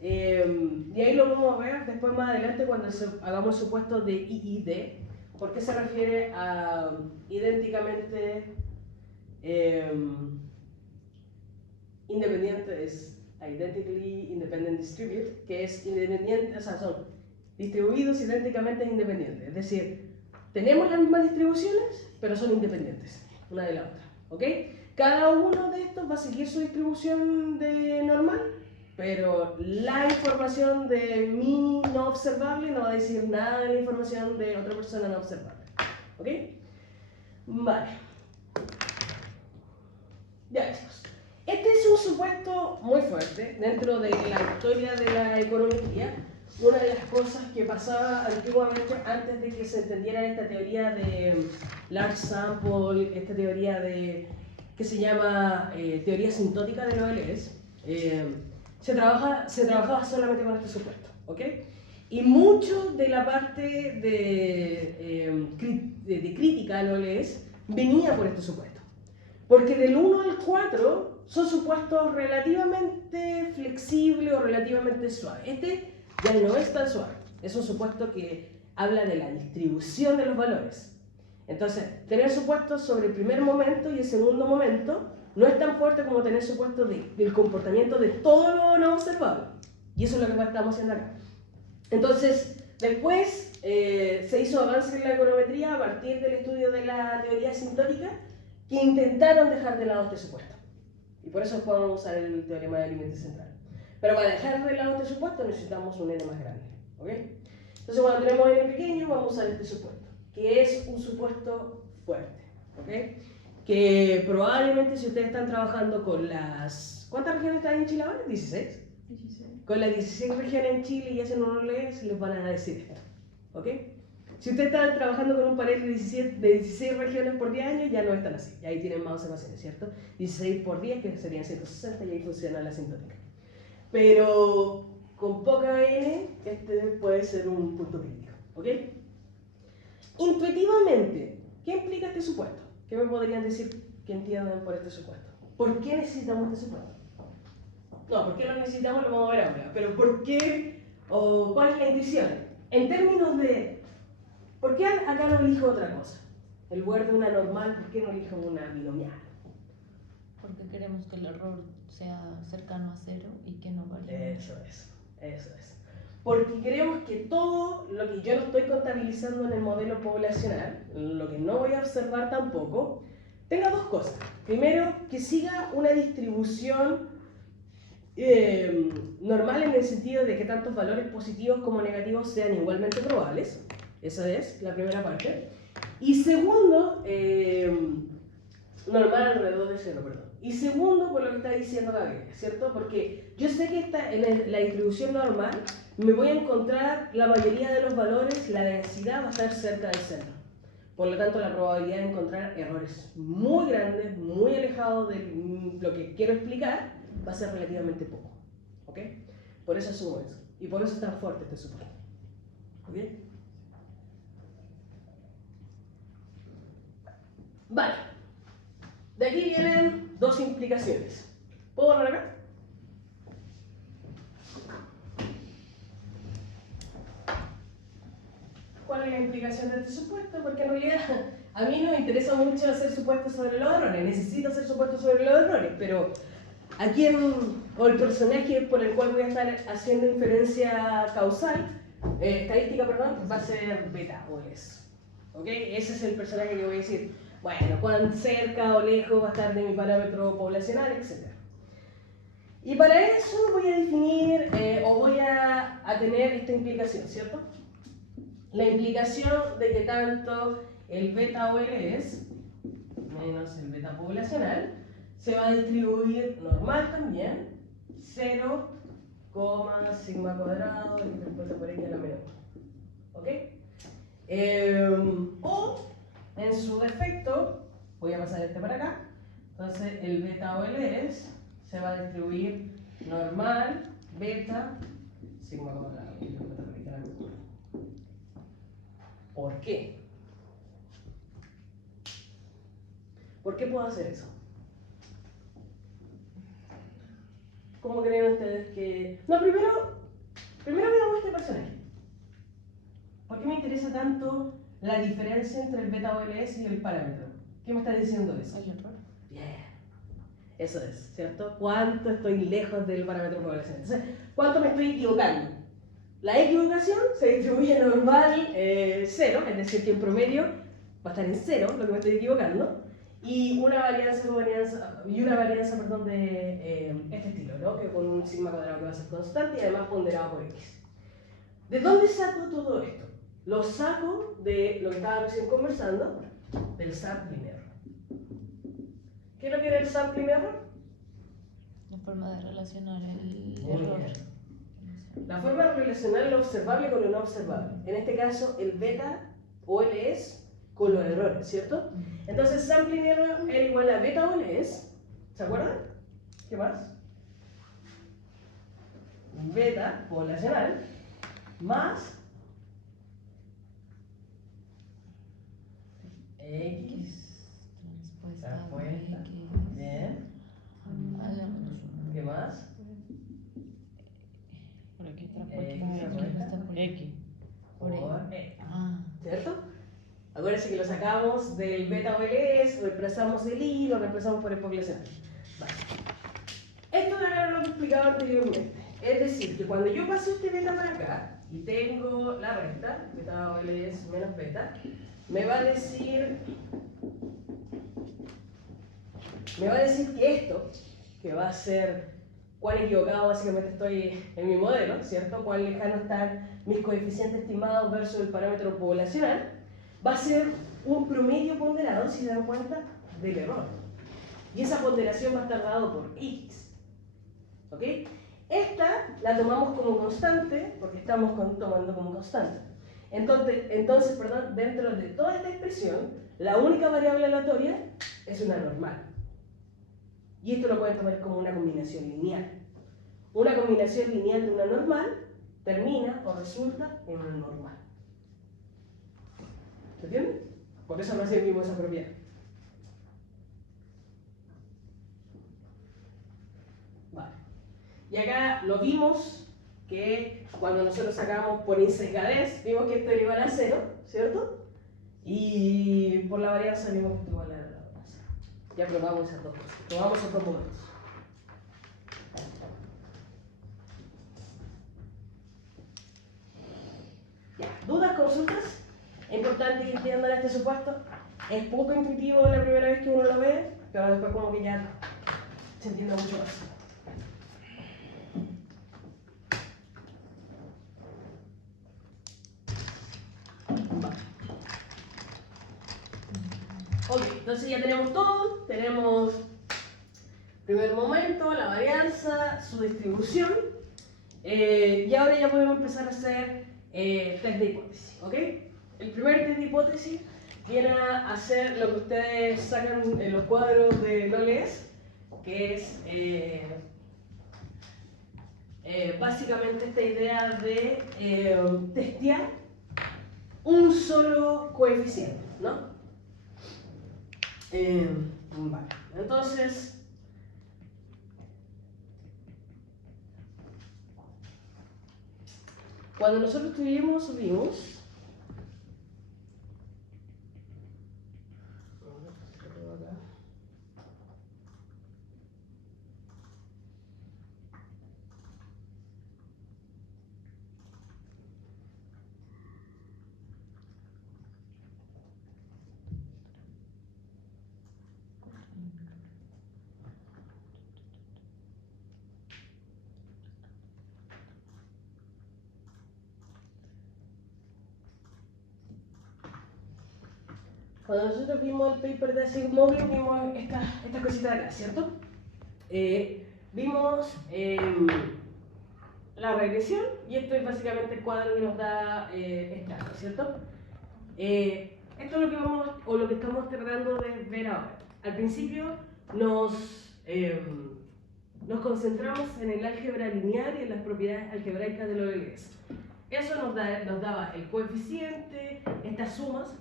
y ahí lo vamos a ver después más adelante cuando hagamos el supuesto de IID, porque se refiere a idénticamente independientes, identically independent distributed, que es independiente, o sea, son distribuidos idénticamente independientes. Es decir, tenemos las mismas distribuciones, pero son independientes una de la otra. ¿Ok? Cada uno de estos va a seguir su distribución de normal, pero la información de mí no observable no va a decir nada de la información de otra persona no observable. ¿Ok? Vale. Ya, chicos. Este es un supuesto muy fuerte dentro de la historia de la econometría. Una de las cosas que pasaba antiguamente, antes de que se entendiera esta teoría de large sample, esta teoría que se llama teoría sintótica de los LS, se trabajaba solamente con este supuesto, ¿ok? Y mucho de la parte de crítica a los LS venía por este supuesto. Porque del 1 al 4 son supuestos relativamente flexibles o relativamente suaves. Este ya no es tan suave. Es un supuesto que habla de la distribución de los valores. Entonces, tener supuestos sobre el primer momento y el segundo momento no es tan fuerte como tener supuestos del comportamiento de todo lo no observable. Y eso es lo que estamos haciendo acá. Entonces, después se hizo avance en la econometría a partir del estudio de la teoría sintótica que intentaron dejar de lado este supuesto. Y por eso podemos usar el teorema del límite central. Pero para dejar de lado este supuesto necesitamos un n más grande. ¿Ok? Entonces cuando tenemos n pequeño vamos a usar este supuesto, que es un supuesto fuerte. ¿Ok? Que probablemente si ustedes están trabajando con las... ¿Cuántas regiones están en Chile ahora? ¿16? 16. Con las 16 regiones en Chile y hacen un LS les van a decir esto. ¿Ok? Si ustedes están trabajando con un panel de 16 regiones por 10 años, ya no están así. Y ahí tienen más observaciones, ¿cierto? 16 por 10, que serían 160, y ahí funciona la sintótica. Pero con poca n, este puede ser un punto crítico. ¿Ok? Intuitivamente, ¿qué implica este supuesto? ¿Qué me podrían decir que entiendan por este supuesto? ¿Por qué necesitamos este supuesto? No, ¿por qué lo necesitamos? Lo vamos a ver ahora. Pero ¿por qué? ¿O cuál es la intuición? En términos de... ¿Por qué acá no elijo otra cosa? En lugar de una normal, ¿por qué no elijo una binomial? Porque queremos que el error sea cercano a cero y que no varíe. Eso es. Porque queremos que todo lo que yo no estoy contabilizando en el modelo poblacional, lo que no voy a observar tampoco, tenga dos cosas. Primero, que siga una distribución normal en el sentido de que tantos valores positivos como negativos sean igualmente probables. Esa es la primera parte. Y segundo, normal alrededor de cero, perdón. Y segundo, por lo que está diciendo Gabriel, ¿cierto? Porque yo sé que en la distribución normal me voy a encontrar la mayoría de los valores, la densidad va a estar cerca del centro. Por lo tanto, la probabilidad de encontrar errores muy grandes, muy alejados de lo que quiero explicar, va a ser relativamente poco. ¿Ok? Por eso asumo eso. Y por eso es tan fuerte este supuesto. ¿Ok? Vale. De aquí vienen dos implicaciones. ¿Puedo poner acá? ¿Cuál es la implicación de este supuesto? Porque en realidad a mí no me interesa mucho hacer supuestos sobre los errores. Necesito hacer supuestos sobre los errores, pero aquí o el personaje por el cual voy a estar haciendo inferencia causal, estadística, perdón, va a ser beta o LS. ¿Ok? Ese es el personaje que voy a decir. Bueno, cuán cerca o lejos va a estar de mi parámetro poblacional, etc. Y para eso voy a definir o voy a tener esta implicación, ¿cierto? La implicación de que tanto el beta OLS menos el beta poblacional se va a distribuir normal también, 0, sigma cuadrado, y después aparece la menos 1. ¿Ok? O en su defecto, voy a pasar este para acá, entonces el beta OLS se va a distribuir normal beta sigma cuadrado. ¿Por qué? ¿Por qué puedo hacer eso? ¿Cómo creen ustedes que...? No, primero veamos este personaje. ¿Por qué me interesa tanto la diferencia entre el beta OLS y el parámetro? ¿Qué me está diciendo eso? El error. Bien. Eso es, ¿cierto? ¿Cuánto estoy lejos del parámetro poblacional? Entonces, ¿cuánto me estoy equivocando? La equivocación se distribuye normal 0, es decir, que en promedio va a estar en 0 lo que me estoy equivocando, y una varianza perdón, de este estilo, ¿no? Que con un sigma cuadrado que va a ser constante y además ponderado por x. ¿De dónde saco todo esto? Lo saco de lo que estaba recién conversando, del sampling error. ¿Qué es lo que era el sampling error? La forma de relacionar el Muy error. bien. La forma de relacionar lo observable con lo no observable. En este caso, el beta OLS con los errores, ¿cierto? Entonces, sampling error era igual a beta OLS. ¿Se acuerdan? ¿Qué más? Beta poblacional más X transpuesta. Bien. ¿Qué más? Pero aquí está X por X. por E. Ah. ¿Cierto? Acuérdense que lo sacamos del beta OLS, reemplazamos el I, lo reemplazamos por el poblacional. Vale. Esto de acá lo que explicaba anteriormente. Es decir, que cuando yo paso este beta para acá y tengo la recta, beta OLS menos beta, me va a decir que esto, que va a ser cuán equivocado básicamente estoy en mi modelo, ¿cierto? Cuán lejano están mis coeficientes estimados versus el parámetro poblacional, va a ser un promedio ponderado, si se dan cuenta, del error. Y esa ponderación va a estar dado por X. ¿Ok? Esta la tomamos como constante, porque estamos tomando como constante. Entonces, dentro de toda esta expresión, la única variable aleatoria es una normal. Y esto lo pueden tomar como una combinación lineal. Una combinación lineal de una normal termina o resulta en una normal. ¿Se entiende? Por eso recién vimos esa propiedad. Vale. Y acá lo vimos que cuando nosotros sacamos por insensatez, vimos que esto era igual a 0, ¿cierto? Y por la varianza vimos que esto igual a 0. Ya probamos esas dos cosas. Probamos otros momentos. Ya, ¿dudas, consultas? Es importante que entiendan este supuesto. Es poco intuitivo la primera vez que uno lo ve, pero después como que ya se entiende mucho más. Vale. Ok, entonces ya tenemos todo. Tenemos primer momento, la varianza, su distribución. Y ahora ya podemos empezar a hacer test de hipótesis. ¿Ok? El primer test de hipótesis viene a hacer lo que ustedes sacan en los cuadros de LOLES, que es básicamente esta idea de testear un solo coeficiente, ¿no? Vale, entonces cuando nosotros vimos el paper de Sigmoblin, vimos estas cositas de acá, ¿cierto? Vimos la regresión, y esto es básicamente el cuadro que nos da esta, ¿cierto? Esto es lo que vamos, o lo que estamos tratando de ver ahora. Al principio nos nos concentramos en el álgebra lineal y en las propiedades algebraicas del OLS. Eso nos daba el coeficiente, estas sumas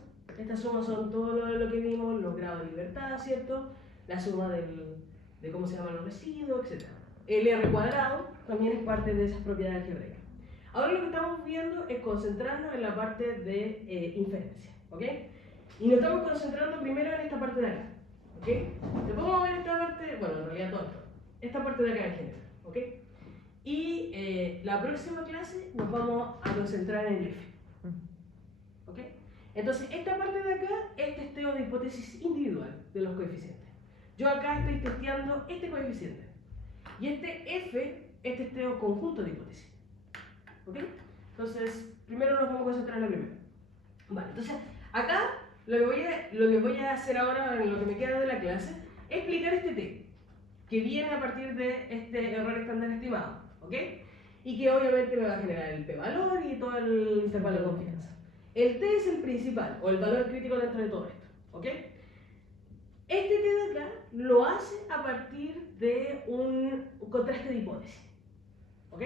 son todo lo que vimos, los grados de libertad, ¿cierto? La suma de cómo se llaman los residuos, etc. El R cuadrado también es parte de esas propiedades algebraicas. Ahora lo que estamos viendo es concentrarnos en la parte de inferencia, ¿ok? Y nos estamos concentrando primero en esta parte de acá, ¿ok? Después vamos a ver esta parte, bueno, en realidad todo esto, esta parte de acá en general, ¿ok? Y la próxima clase nos vamos a concentrar en el F, ¿ok? Entonces, esta parte de acá es testeo de hipótesis individual de los coeficientes. Yo acá estoy testeando este coeficiente. Y este F es testeo conjunto de hipótesis. ¿Ok? Entonces, primero nos vamos a concentrar en la primera. Vale, entonces, acá lo que voy a hacer ahora en lo que me queda de la clase es explicar este T, que viene a partir de este error estándar estimado. ¿Ok? Y que obviamente me va a generar el p-valor y todo el intervalo de confianza. El T es el principal, o el valor crítico dentro de todo esto. ¿Ok? Este T de acá lo hace a partir de un contraste de hipótesis. ¿Ok?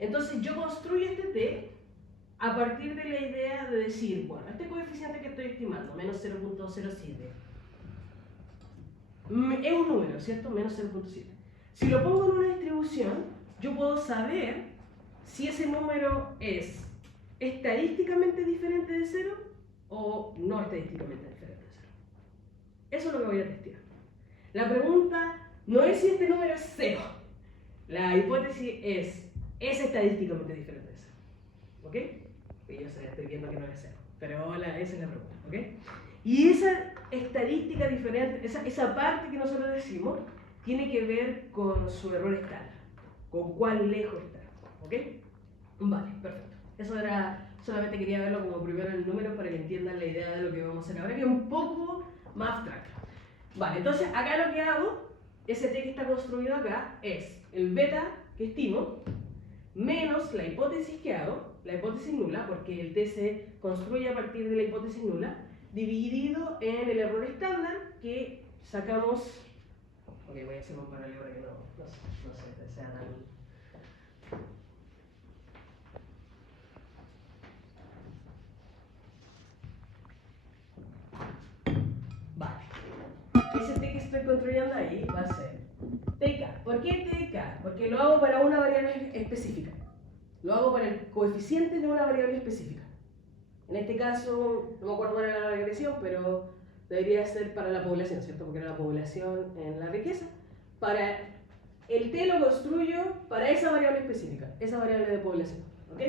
Entonces yo construyo este T a partir de la idea de decir, bueno, este coeficiente que estoy estimando, menos 0.07, es un número, ¿cierto? Menos 0.7. Si lo pongo en una distribución, yo puedo saber si ese número es estadísticamente diferente de 0 o no estadísticamente diferente de 0. Eso es lo que voy a testear. La pregunta no es si este número es 0. La hipótesis es estadísticamente diferente de 0. ¿Ok? Y yo estoy viendo que no es 0. Pero esa es la pregunta. ¿Ok? Y esa estadística diferente, esa parte que nosotros decimos, tiene que ver con su error estándar. Con cuán lejos está. ¿Ok? Vale, perfecto. Eso era, solamente quería verlo como primero el número para que entiendan la idea de lo que vamos a hacer ahora, que es un poco más abstracto. Vale, entonces acá lo que hago, ese T que está construido acá, es el beta que estimo, menos la hipótesis que hago, la hipótesis nula, porque el T se construye a partir de la hipótesis nula, dividido en el error estándar que sacamos. Ok, voy a hacer un paralelo para que no se sea tan. Vale. Ese T que estoy construyendo ahí va a ser TK. ¿Por qué TK? Porque lo hago para una variable específica. Lo hago para el coeficiente de una variable específica. En este caso, no me acuerdo cuál era la regresión, pero debería ser para la población, ¿cierto? Porque era la población en la riqueza. Para el T lo construyo para esa variable específica, esa variable de población. ¿Ok?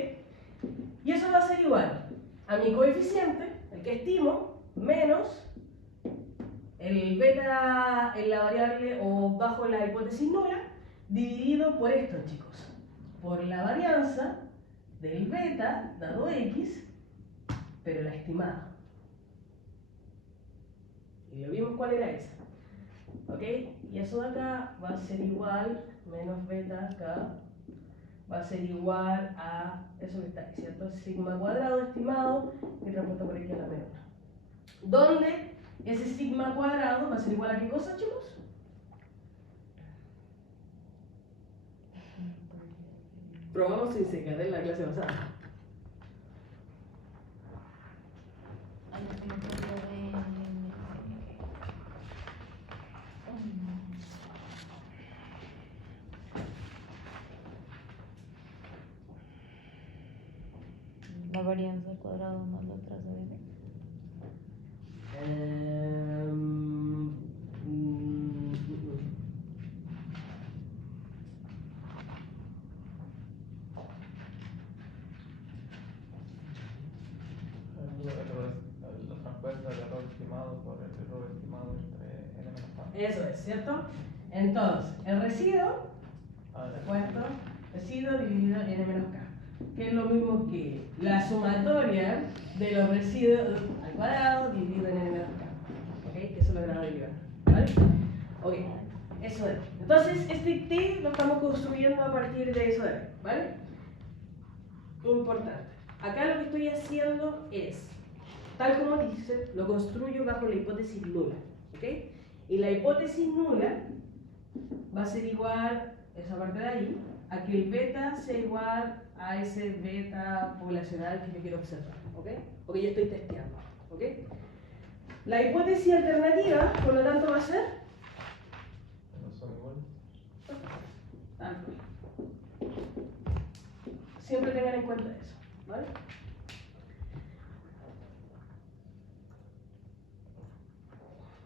Y eso va a ser igual a mi coeficiente, el que estimo, menos el beta en la variable o bajo la hipótesis nula, dividido por esto, chicos. Por la varianza del beta dado x, pero la estimada. Y lo vimos cuál era esa. ¿Ok? Y eso de acá va a ser igual, menos beta acá, va a ser igual a eso que está ahí, ¿cierto? Sigma cuadrado estimado, que transpuesto por aquí a la menos 1. ¿Dónde ese sigma cuadrado va a ser igual a qué cosa, chicos? Probamos sin secar en la clase pasada. La varianza al cuadrado más la traza de n. La transpuesta del error estimado por el error estimado entre n menos k. Eso es, ¿cierto? Entonces, el residuo, puesto, residuo dividido en n menos k, que es lo mismo que la sumatoria de los residuos al cuadrado dividido en n menos k. ¿Ok? Eso es lo grado de libertad. ¿Vale? Ok, eso es. Entonces, este T lo estamos construyendo a partir de eso de ahí. ¿Vale? Importante. Acá lo que estoy haciendo es, tal como dice, lo construyo bajo la hipótesis nula. ¿Ok? Y la hipótesis nula va a ser igual esa parte de ahí, a que el beta sea igual a ese beta poblacional que yo quiero observar, ¿ok? O que yo estoy testeando, ¿ok? La hipótesis alternativa, por lo tanto, va a ser No son iguales. tal cual. Siempre tengan en cuenta eso, ¿vale?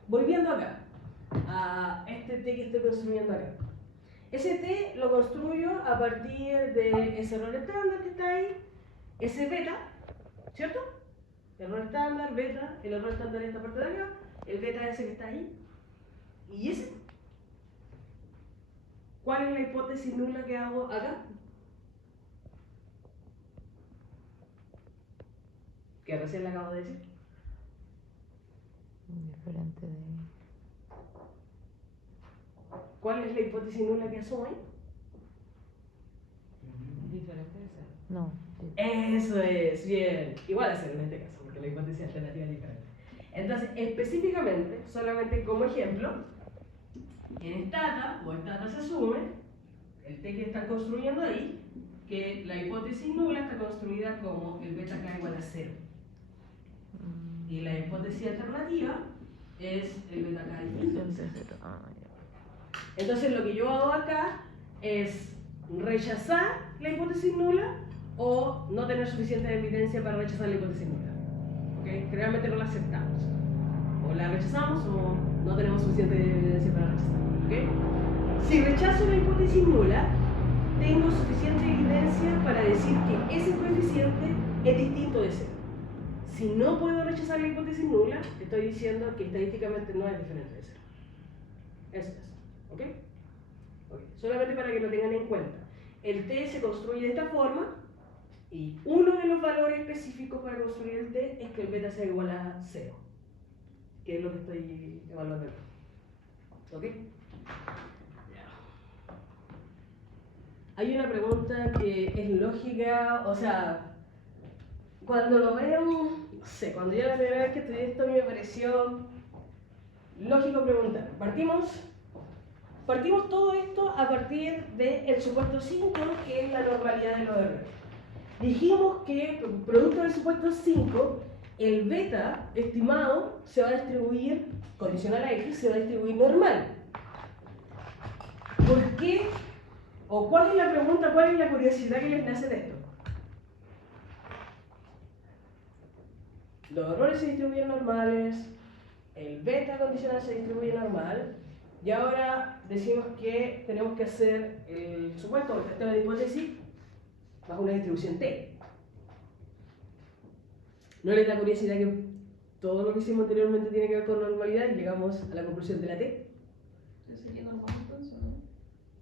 Volviendo acá, a este T que estoy construyendo acá. Ese T lo construyo a partir de ese error estándar que está ahí, ese beta, ¿cierto? Error estándar, beta, el error estándar en esta parte de acá, el beta ese que está ahí, y ese. ¿Cuál es la hipótesis nula que hago acá? Que recién le acabo de decir. Diferente de. ¿Cuál es la hipótesis nula que asumo ahí? Diferente de cero. No. Eso es, bien. Igual a cero en este caso, porque la hipótesis alternativa es diferente. Entonces, específicamente, solamente como ejemplo, en stata o stata se asume, el T que está construyendo ahí, que la hipótesis nula está construida como el beta k igual a 0. Y la hipótesis alternativa es el beta k distinto de 0. Entonces lo que yo hago acá es rechazar la hipótesis nula o no tener suficiente evidencia para rechazar la hipótesis nula. ¿Okay? Generalmente no la aceptamos. O la rechazamos o no tenemos suficiente evidencia para rechazarla. ¿Okay? Si rechazo la hipótesis nula, tengo suficiente evidencia para decir que ese coeficiente es distinto de 0. Si no puedo rechazar la hipótesis nula, estoy diciendo que estadísticamente no es diferente de 0. Eso es. ¿Ok? Solamente para que lo tengan en cuenta. El T se construye de esta forma y uno de los valores específicos para construir el T es que el beta sea igual a 0, que es lo que estoy evaluando aquí. ¿Ok? Hay una pregunta que es lógica, o sea, cuando lo veo, no sé, cuando yo la primera vez que estudié esto me pareció lógico preguntar. Partimos todo esto a partir del supuesto 5, que es la normalidad de los errores. Dijimos que, producto del supuesto 5, el beta estimado se va a distribuir, condicional a x, se va a distribuir normal. ¿Por qué? ¿O cuál es la pregunta, cuál es la curiosidad que les nace de esto? Los errores se distribuyen normales, el beta condicional se distribuye normal, y ahora decimos que tenemos que hacer el supuesto o el testeo de hipótesis bajo una distribución T. ¿No les da curiosidad que todo lo que hicimos anteriormente tiene que ver con normalidad y llegamos a la conclusión de la T? ¿Sería normal entonces, no?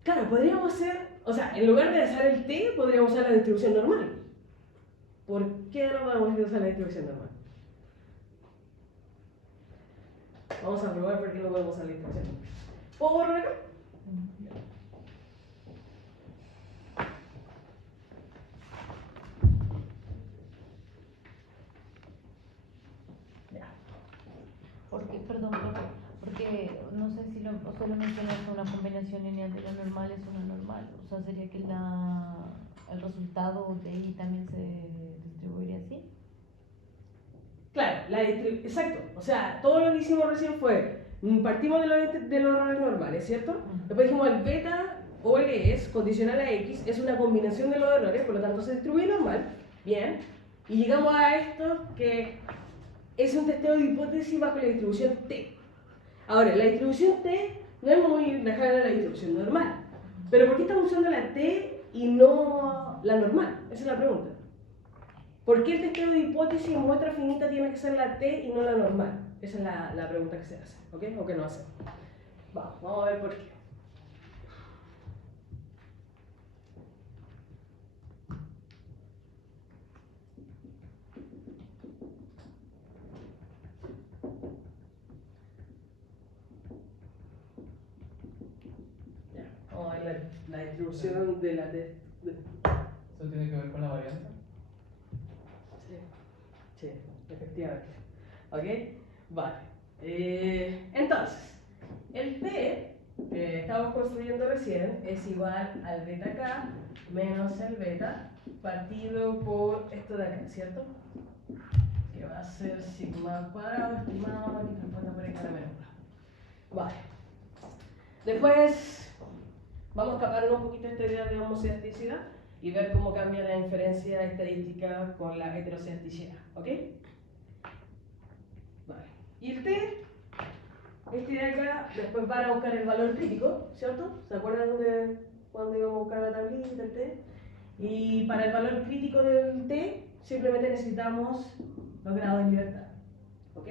Claro, podríamos hacer, o sea, en lugar de usar el T, podríamos usar la distribución normal. ¿Por qué no podemos usar la distribución normal? Vamos a probar por qué no podemos usar la distribución normal. ¿Puedo borrar acá? Porque, perdón, profe, porque no sé si solo mencionaste una combinación lineal de la normal es una normal. O sea, sería que el resultado de ahí también se distribuiría así. Claro, exacto. O sea, todo lo que hicimos recién fue, partimos de los errores normales, ¿cierto? Después dijimos el beta o el es condicional a x es una combinación de los errores, por lo tanto se distribuye normal. Bien. Y llegamos a esto que es un testeo de hipótesis bajo la distribución T. Ahora, la distribución T no es muy lejana a la distribución normal. Pero ¿por qué estamos usando la T y no la normal? Esa es la pregunta. ¿Por qué el testeo de hipótesis en muestra finita tiene que ser la T y no la normal? Esa es la pregunta que se hace, ¿ok? O que no hace. Vamos a ver por qué. Vamos a ver la distribución de la T. ¿Eso tiene que ver con la varianza? Sí, efectivamente. ¿Ok? Vale. Entonces, el T, estaba estábamos construyendo recién, es igual al beta K menos el beta partido por esto de acá, ¿cierto? Que va a ser sigma al cuadrado estimado aquí transpuesto por x a la menos 1. Vale. Después vamos a escapar un poquito esta idea de homocelasticidad y ver cómo cambia la inferencia estadística con la heterocelasticidad, ¿ok? Vale. Y el t, este de acá, después van a buscar el valor crítico, ¿cierto? ¿Se acuerdan de cuando íbamos a buscar la tablita, el t? Y para el valor crítico del t, simplemente necesitamos los grados de libertad, ¿ok?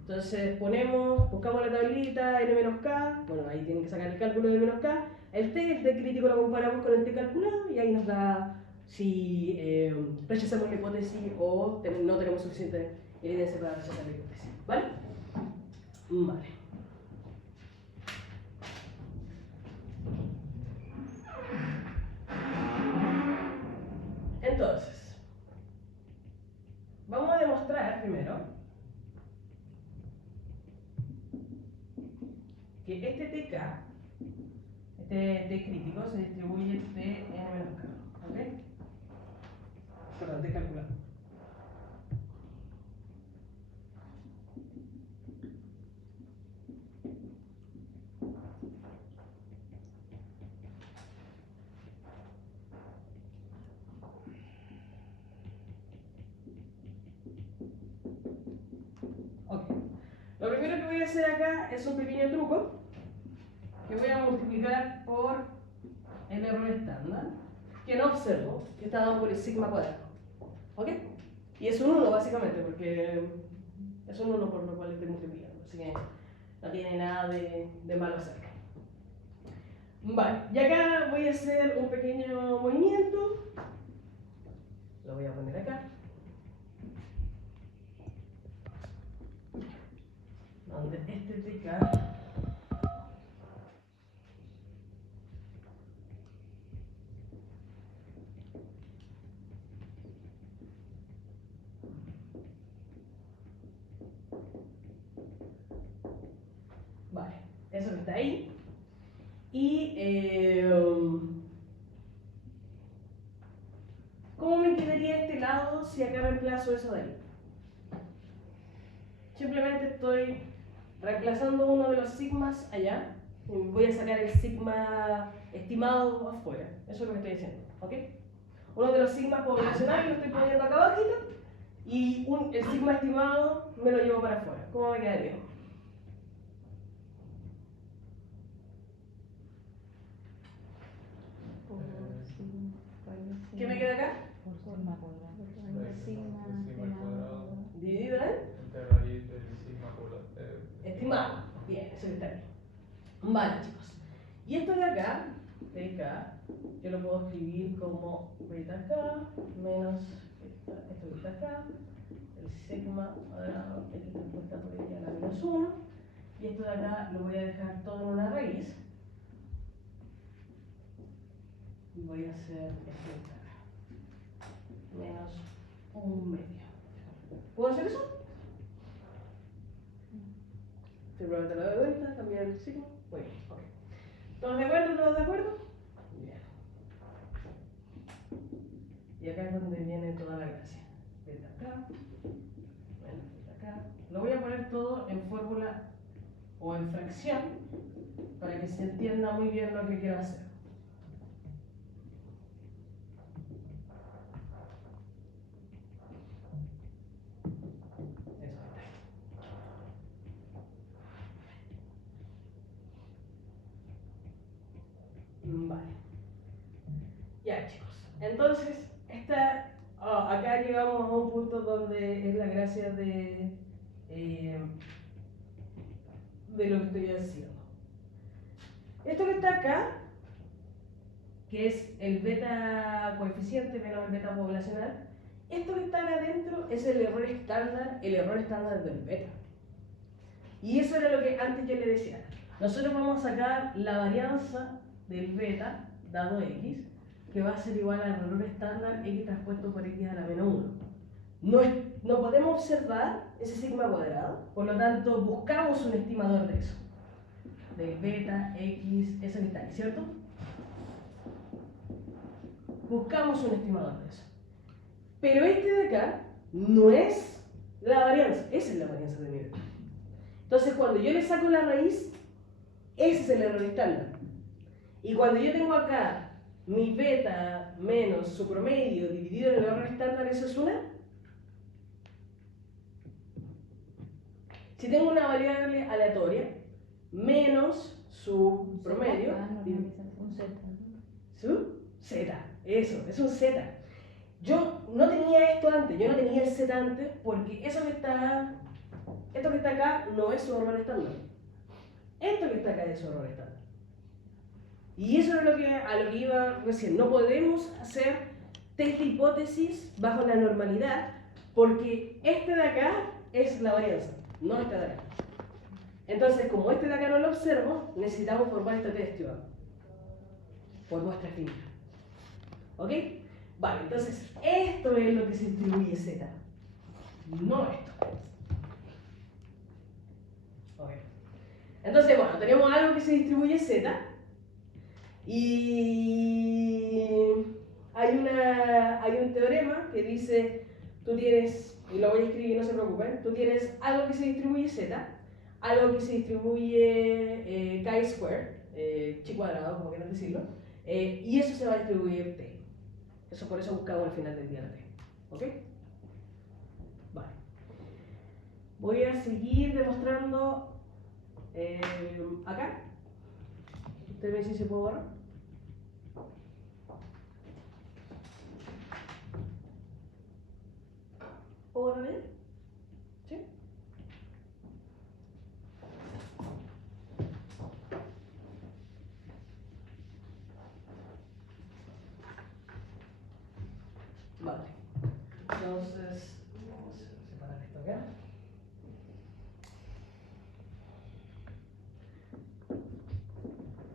Entonces buscamos la tablita n menos k, bueno, ahí tienen que sacar el cálculo de menos k, el t crítico lo comparamos con el t calculado y ahí nos da si rechazamos la hipótesis o no tenemos suficiente evidencia para rechazar la hipótesis, ¿vale? Vale. Entonces, vamos a demostrar primero que este TK, este T crítico, se distribuye T n menos K, ¿ok? Perdón, T calculado. Ok. Lo primero que voy a hacer acá es un pequeño truco que voy a multiplicar por el error estándar, que no observo, que está dado por el sigma cuadrado. ¿Ok? Y es un 1 básicamente, porque es un 1 por lo cual estoy multiplicando, así que no tiene nada de malo acerca. Vale, y acá voy a hacer un pequeño movimiento, lo voy a poner acá, donde este TK vale, eso que está ahí. Y ¿cómo me quedaría este lado si acá reemplazo eso de ahí? Simplemente estoy reemplazando uno de los sigmas allá y voy a sacar el sigma estimado afuera. Eso es lo que estoy diciendo, ¿ok? Uno de los sigmas poblacionales lo estoy poniendo acá abajito y el sigma estimado me lo llevo para afuera. ¿Cómo me quedaría? ¿Qué me queda acá? Sigma cuadrado Dividido en entre raíz del sigma estimado. Bien, eso que está aquí. Vale, chicos. Y esto de acá, yo lo puedo escribir como beta k menos esto que está acá, el sigma cuadrado x transpuesta por x a la menos 1. Y esto de acá lo voy a dejar todo en una raíz. Y voy a hacer esto de acá. Menos 1/2. ¿Puedo hacer eso? Simplemente lo doy vuelta, cambiar el signo. Muy bien, ok. ¿Todos de acuerdo? ¿Todos de acuerdo? Bien. Y acá es donde viene toda la gracia. Beta acá, menos beta acá. Lo voy a poner todo en fórmula o en fracción para que se entienda muy bien lo que quiero hacer. Vale. Ya, chicos. Entonces, acá llegamos a un punto donde es la gracia de lo que estoy haciendo. Esto que está acá, que es el beta coeficiente menos el beta poblacional, esto que está acá adentro es el error estándar del beta. Y eso era lo que antes yo le decía. Nosotros vamos a sacar la varianza del beta dado x, que va a ser igual al error estándar x transpuesto por x a la menos 1. No podemos observar ese sigma cuadrado, por lo tanto buscamos un estimador de eso. del beta x, eso que está ahí, ¿cierto? Buscamos un estimador de eso. Pero este de acá no es la varianza, esa es la varianza de mi beta. Entonces cuando yo le saco la raíz, ese es el error estándar. Y cuando yo tengo acá mi beta menos su promedio dividido en el error estándar, ¿eso es una? Si tengo una variable aleatoria menos su promedio, Un Z. su z, eso, es un z. Yo no tenía esto antes, yo no tenía el z antes porque esto que está acá no es su error estándar. Esto que está acá es su error estándar. Y eso es a lo que iba recién. No podemos hacer test de hipótesis bajo la normalidad porque este de acá es la varianza, no este de acá. Entonces, como este de acá no lo observo, necesitamos formar este test estimado por muestra finita. ¿Ok? Vale, entonces esto es lo que se distribuye Z, no esto. Ok. Entonces, bueno, tenemos algo que se distribuye Z y hay un teorema que dice, tú tienes, y lo voy a escribir, no se preocupen, tú tienes algo que se distribuye Z, algo que se distribuye chi-square, chi cuadrado, como quieran decirlo, y eso se va a distribuir T. Eso por eso buscamos al final del día la T. ¿Ok? Vale. Voy a seguir demostrando acá. Ustedes me dicen si puedo borrar. ¿Puedo borrar bien? ¿Sí? Vale. Entonces, vamos a separar esto acá.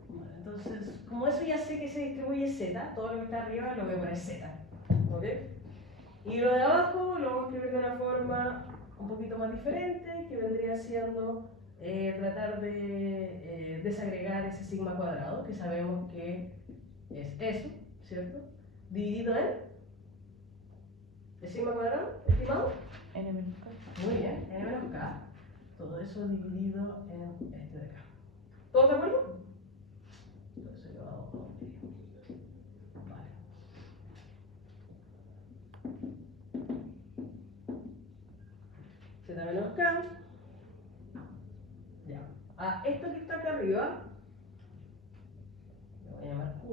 Vale, entonces, como eso ya sé que se distribuye Z, todo lo que está arriba lo voy a poner Z. ¿Ok? Y lo de abajo lo vamos a escribir de una forma un poquito más diferente, que vendría siendo tratar de desagregar ese sigma cuadrado, que sabemos que es eso, ¿cierto? Dividido en el sigma cuadrado, estimado. N menos K. Muy bien, n menos k. Todo eso dividido en este de acá. ¿Todos de acuerdo? Entonces elevado a medio. Vale. Z menos k. Ya. A esto que está acá arriba, lo voy a llamar Q.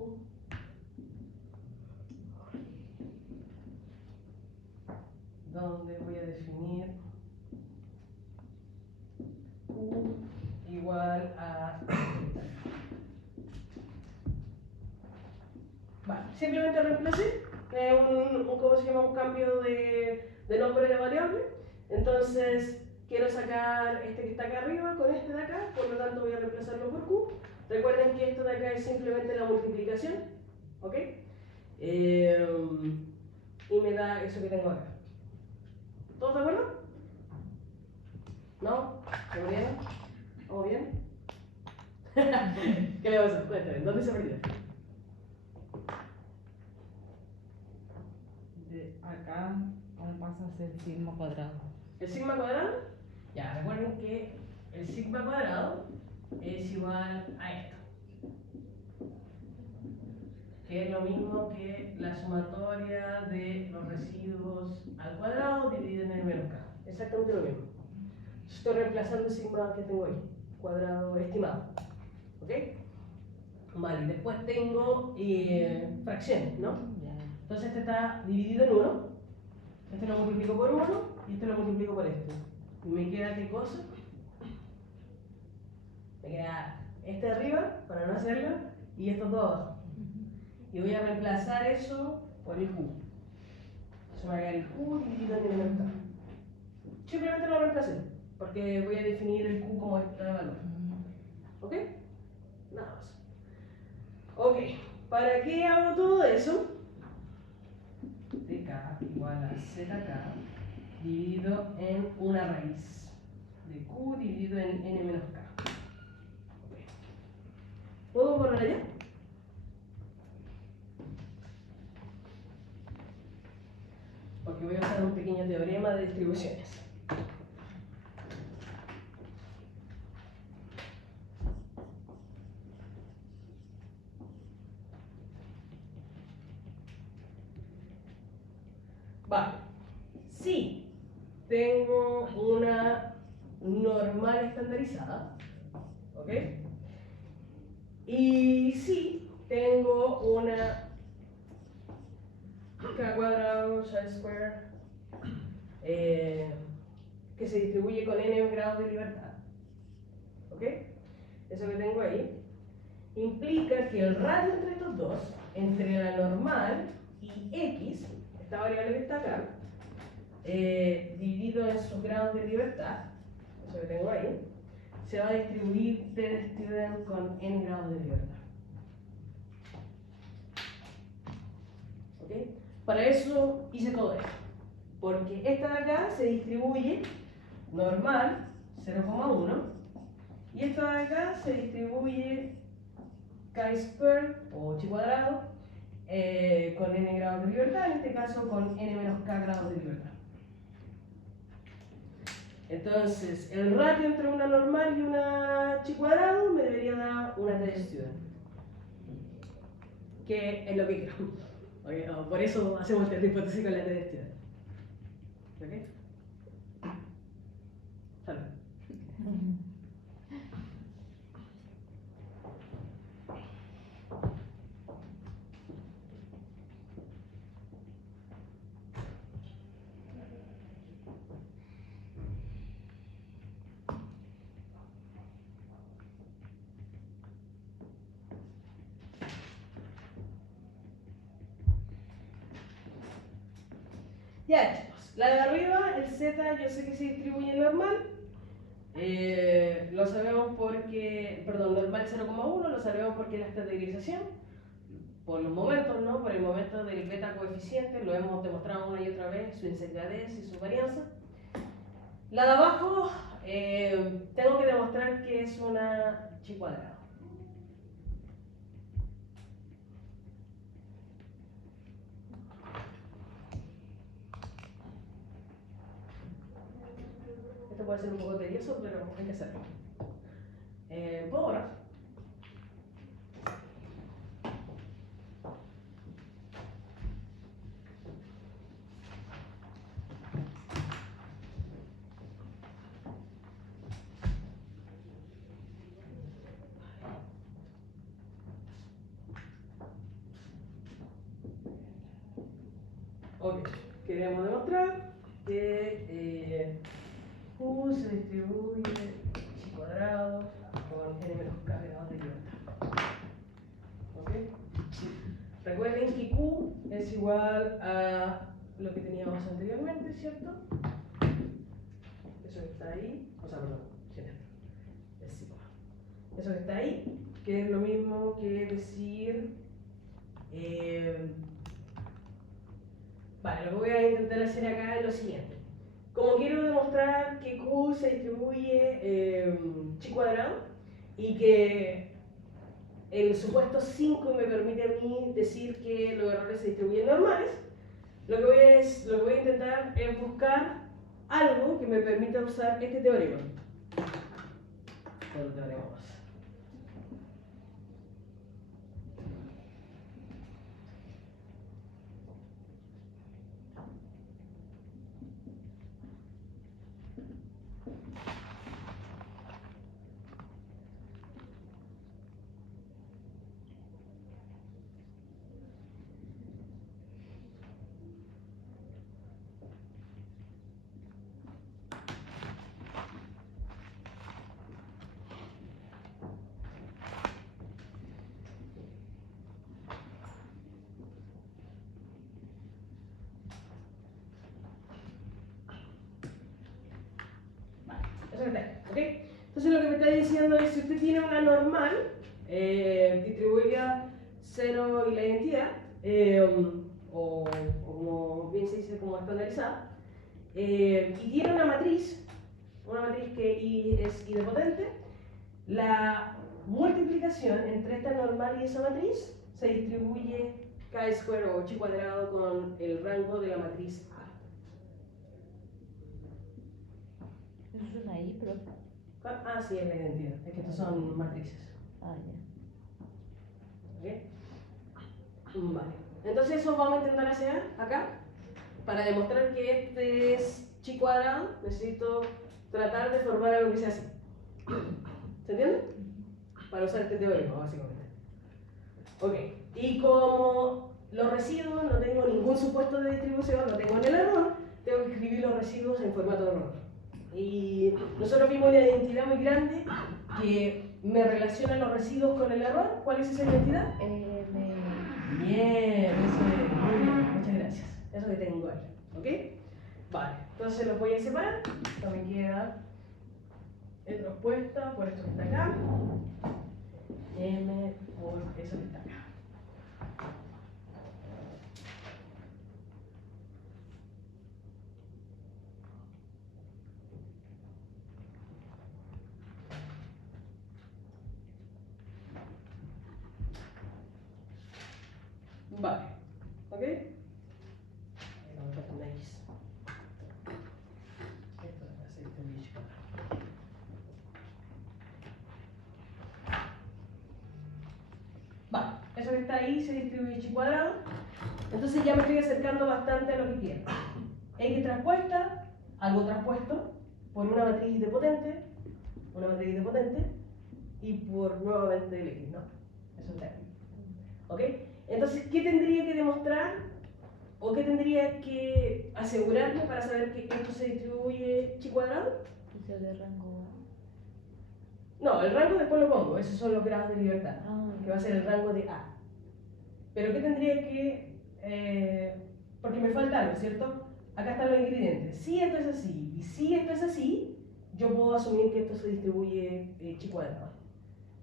Donde voy a definir Q igual a... Vale, simplemente reemplacé ¿cómo se llama? Un cambio de nombre de variable. Entonces, quiero sacar este que está acá arriba con este de acá, por lo tanto voy a reemplazarlo por Q. Recuerden que esto de acá es simplemente la multiplicación, ¿ok? Y me da eso que tengo acá. ¿Todos de acuerdo? ¿No? ¿Todo bien? ¿Todo bien? ¿Qué le va a hacer? Cuéntame, ¿dónde se perdió? De acá, ¿cómo pasa a ser sigma cuadrado? ¿El sigma cuadrado? Ya, recuerden que el sigma cuadrado es igual a esto. Que es lo mismo que la sumatoria de los residuos al cuadrado dividido en el menos k. Exactamente lo mismo. Estoy reemplazando el sigma que tengo ahí, cuadrado estimado. ¿Ok? Vale, después tengo fracciones, ¿no? Entonces este está dividido en 1. Este lo multiplico por 1 y este lo multiplico por este. ¿Y me queda qué cosa? Me queda este de arriba, para no hacerlo, y estos dos abajo. Y voy a reemplazar eso por el Q. Eso me va a quedar el Q dividido en el menos k. Simplemente lo reemplacé, porque voy a definir el Q como este valor. ¿Ok? Nada más. Ok, ¿para qué hago todo eso? Dk igual a zk dividido en una raíz de q dividido en n menos k. Okay. ¿Puedo borrar allá? Porque voy a usar un pequeño teorema de distribuciones. Vale. Si tengo una normal estandarizada, ¿ok? Y si tengo una k cuadrado, chi square, que se distribuye con n grados de libertad, ¿ok? Eso que tengo ahí implica que el radio entre estos dos, entre la normal y x, esta variable que está acá, dividido en sus grados de libertad, eso que tengo ahí, se va a distribuir TD_student con n grados de libertad. ¿Ok? Para eso hice todo esto, porque esta de acá se distribuye normal 0,1 y esta de acá se distribuye chi-square o chi cuadrado con n grados de libertad, en este caso con n menos k grados de libertad. Entonces, el ratio entre una normal y una chi cuadrado me debería dar una TD_student, que es lo que quiero. Okay, por eso hacemos esta hipótesis con la TD_student. ¿Ok? Salud. Ya chicos, la de arriba, el z, yo sé que se distribuye normal. Lo sabemos porque, perdón, normal 0,1, lo sabemos porque la estandarización, por los momentos, ¿no? Por el momento del beta coeficiente, lo hemos demostrado una y otra vez, su insegradez y su varianza. La de abajo, tengo que demostrar que es una chi cuadrado. Esto puede ser un poco tedioso, pero hay que hacerlo. ¿Puedo borrar? Ok, queremos demostrar que Q se distribuye chi cuadrado con n menos k grados de libertad. ¿Ok? Recuerden que Q es igual a lo que teníamos anteriormente, ¿cierto? Eso que está ahí, o sea, perdón, sin esto, es sigma. Eso que está ahí, que es lo mismo que decir. Vale, lo que voy a intentar hacer acá es lo siguiente. Como quiero demostrar que Q se distribuye chi cuadrado y que el supuesto 5 me permite a mí decir que los errores se distribuyen normales, lo que voy a intentar es buscar algo que me permita usar este teorema. Otro teorema más. Eso está ahí, ¿ok? Entonces lo que me está diciendo es si usted tiene una normal distribuida 0 y la identidad, o como bien se dice como estandarizada, y tiene una matriz que es idempotente, la multiplicación entre esta normal y esa matriz, se distribuye K² o chi cuadrado con el rango de la matriz A. Eso es una I, pero. Ah, sí, es la identidad. Es que estos son matrices. Ah, ya. ¿Ok? Vale. Entonces eso vamos a intentar hacer acá. Para demostrar que este es chi cuadrado, necesito tratar de formar algo que sea así. ¿Se entiende? Para usar este teorema, básicamente. Ok. Y como los residuos no tengo ningún supuesto de distribución, no tengo en el error, tengo que escribir los residuos en formato de error. Y nosotros vimos una identidad muy grande que me relaciona los residuos con el error. ¿Cuál es esa identidad? Bien, eso es. Muy bien, muchas gracias. Eso que tengo ahí. ¿Ok? Vale, entonces los voy a separar. Esto me queda transpuesta por esto que está acá. M por eso que está acá. Vale, ¿ok? Ahí vamos a poner una X. Esto va a ser distribuye. Vale, eso que está ahí se distribuye chi cuadrado. Entonces ya me estoy acercando bastante a lo que quiero. X transpuesta, algo transpuesto, por una matriz idempotente, y por nuevamente el X, ¿no? Eso está aquí. ¿Ok? Entonces, ¿qué tendría que demostrar o qué tendría que asegurarme para saber que esto se distribuye chi cuadrado? Y se de rango. No, el rango después lo pongo, esos son los grados de libertad, Ah. que va a ser el rango de A. Pero ¿qué tendría que...? Porque me falta algo, ¿cierto? Acá están los ingredientes. Si esto es así y si esto es así, yo puedo asumir que esto se distribuye chi cuadrado.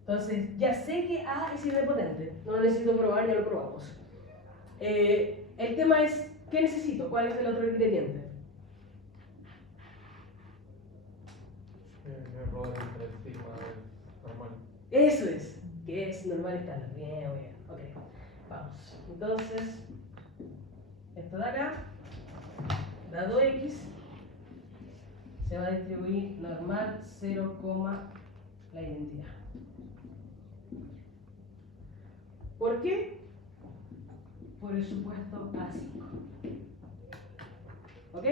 Entonces, ya sé que A es idempotente, no lo necesito probar, ya lo probamos. El tema es, ¿qué necesito? ¿Cuál es el otro ingrediente? El error entre el sigma es normal. Eso es, que es normal estándar. Bien, bien. Ok, vamos. Entonces, esto de acá, dado X, se va a distribuir normal 0, la identidad. ¿Por qué? Por el supuesto A5. ¿Ok?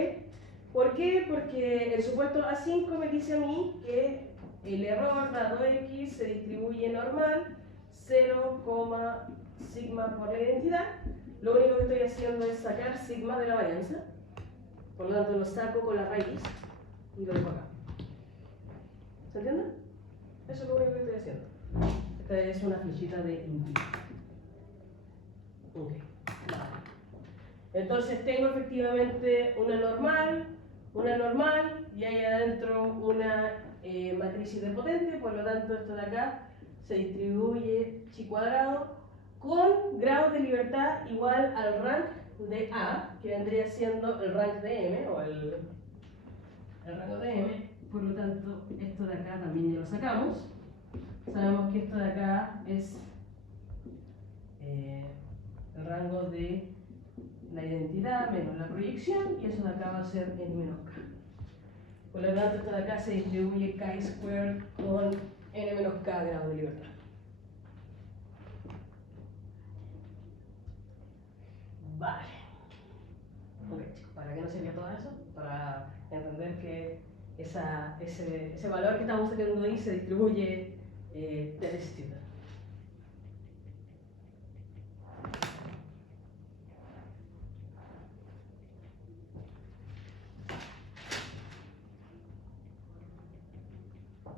¿Por qué? Porque el supuesto A5 me dice a mí que el error dado X se distribuye normal 0, sigma por la identidad. Lo único que estoy haciendo es sacar sigma de la varianza. Por lo tanto lo saco con la raíz y lo dejo acá. ¿Se entiende? Eso es lo único que estoy haciendo. Esta es una flechita de input. Ok, vale. Entonces tengo efectivamente una normal y hay adentro una matriz idempotente, por lo tanto esto de acá se distribuye chi cuadrado con grados de libertad igual al rank de A, que vendría siendo el rank de M, o el rango de M. Por lo tanto, esto de acá también ya lo sacamos. Sabemos que esto de acá es el rango de la identidad menos la proyección, y eso de acá va a ser n menos k. Por lo tanto, esto de acá se distribuye k² con n menos k grados de libertad. Vale. Ok, chicos, ¿para qué nos sirve todo eso? Para entender que ese valor que estamos sacando ahí se distribuye desde ese estilo.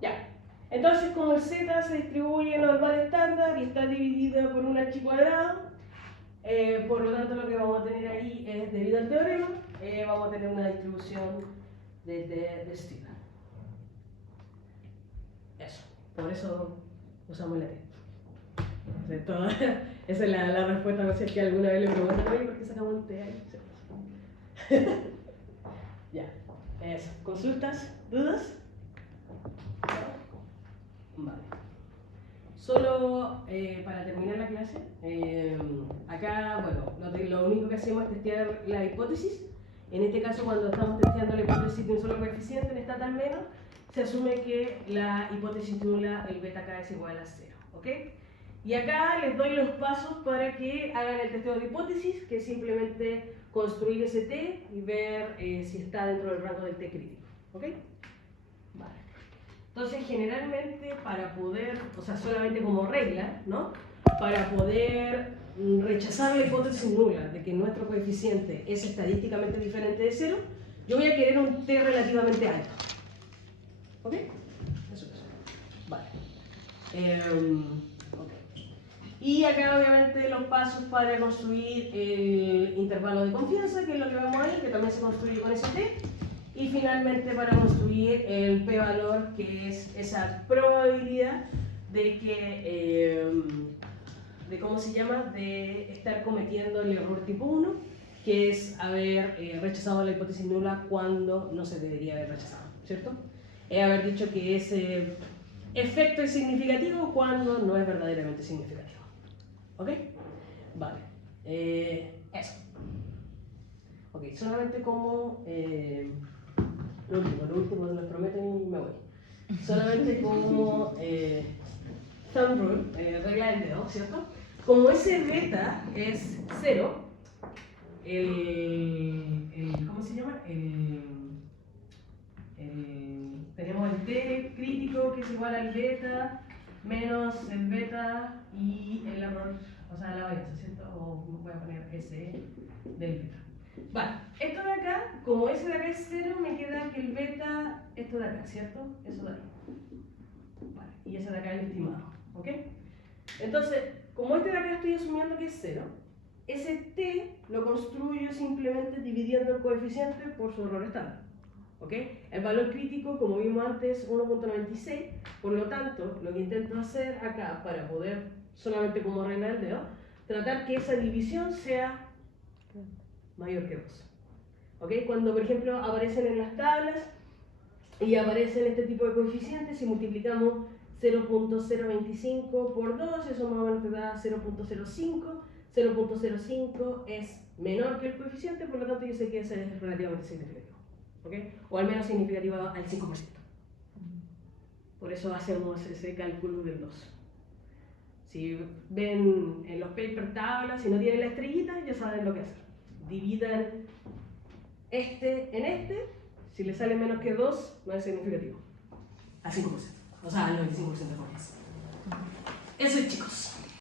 Ya. Entonces, como el z se distribuye normal estándar y está dividida por un h cuadrado, por lo tanto lo que vamos a tener ahí es, debido al teorema, vamos a tener una distribución de estilo. Eso. Por eso usamos la T. Esa es la respuesta, no sé si alguna vez le preguntan, oye, ¿por qué sacamos el T ahí? Ya. Eso. ¿Consultas? ¿Dudas? Vale. Solo para terminar la clase, acá, bueno, lo único que hacemos es testear la hipótesis. En este caso, cuando estamos testeando la hipótesis de un solo coeficiente en esta al menos, se asume que la hipótesis nula, el beta k es igual a 0, ¿ok? Y acá les doy los pasos para que hagan el testeo de hipótesis, que es simplemente construir ese t y ver si está dentro del rango del t crítico, ¿ok? Vale. Entonces, generalmente, para poder, o sea, solamente como regla, ¿no? Para poder rechazar la hipótesis nula de que nuestro coeficiente es estadísticamente diferente de 0, yo voy a querer un t relativamente alto. ¿Ok? Eso es. Vale. Okay. Y acá, obviamente, los pasos para construir el intervalo de confianza, que es lo que vemos ahí, que también se construye con ese t. Y finalmente para construir el p-valor, que es esa probabilidad de que, ¿cómo se llama? De estar cometiendo el error tipo 1, que es haber rechazado la hipótesis nula cuando no se debería haber rechazado, ¿cierto? Es haber dicho que ese efecto es significativo cuando no es verdaderamente significativo. ¿Ok? Vale. Eso. Ok, solamente como... lo último les prometo y me voy. Solamente como thumb rule, regla del dedo, ¿cierto? Como ese beta es 0, ¿cómo se llama? Tenemos el t crítico que es igual al beta menos el beta y el error, o sea, la varianza, ¿cierto? O voy a poner S del beta. Vale, esto de acá, como ese de acá es 0, me queda que el beta, esto de acá, ¿cierto? Eso de ahí. Vale, y ese de acá es el estimado, ¿ok? Entonces, como este de acá estoy asumiendo que es 0, ese t lo construyo simplemente dividiendo el coeficiente por su error estándar. ¿Ok? El valor crítico, como vimos antes, 1.96, por lo tanto, lo que intento hacer acá, para poder, solamente como regla del dedo, tratar que esa división sea mayor que 2. ¿Ok? Cuando, por ejemplo, aparecen en las tablas y aparecen este tipo de coeficientes, si multiplicamos 0.025 por 2, eso más o menos te da 0.05. 0.05 es menor que el coeficiente, por lo tanto yo sé que ese es relativamente significativo. ¿Okay? O al menos significativo al 5%. Por eso hacemos ese cálculo del 2. Si ven en los paper tablas, si no tienen la estrellita, ya saben lo que hacer. Dividan este en este, si le sale menos que 2, no es significativo. Al 5%. O sea, al 95% de confianza.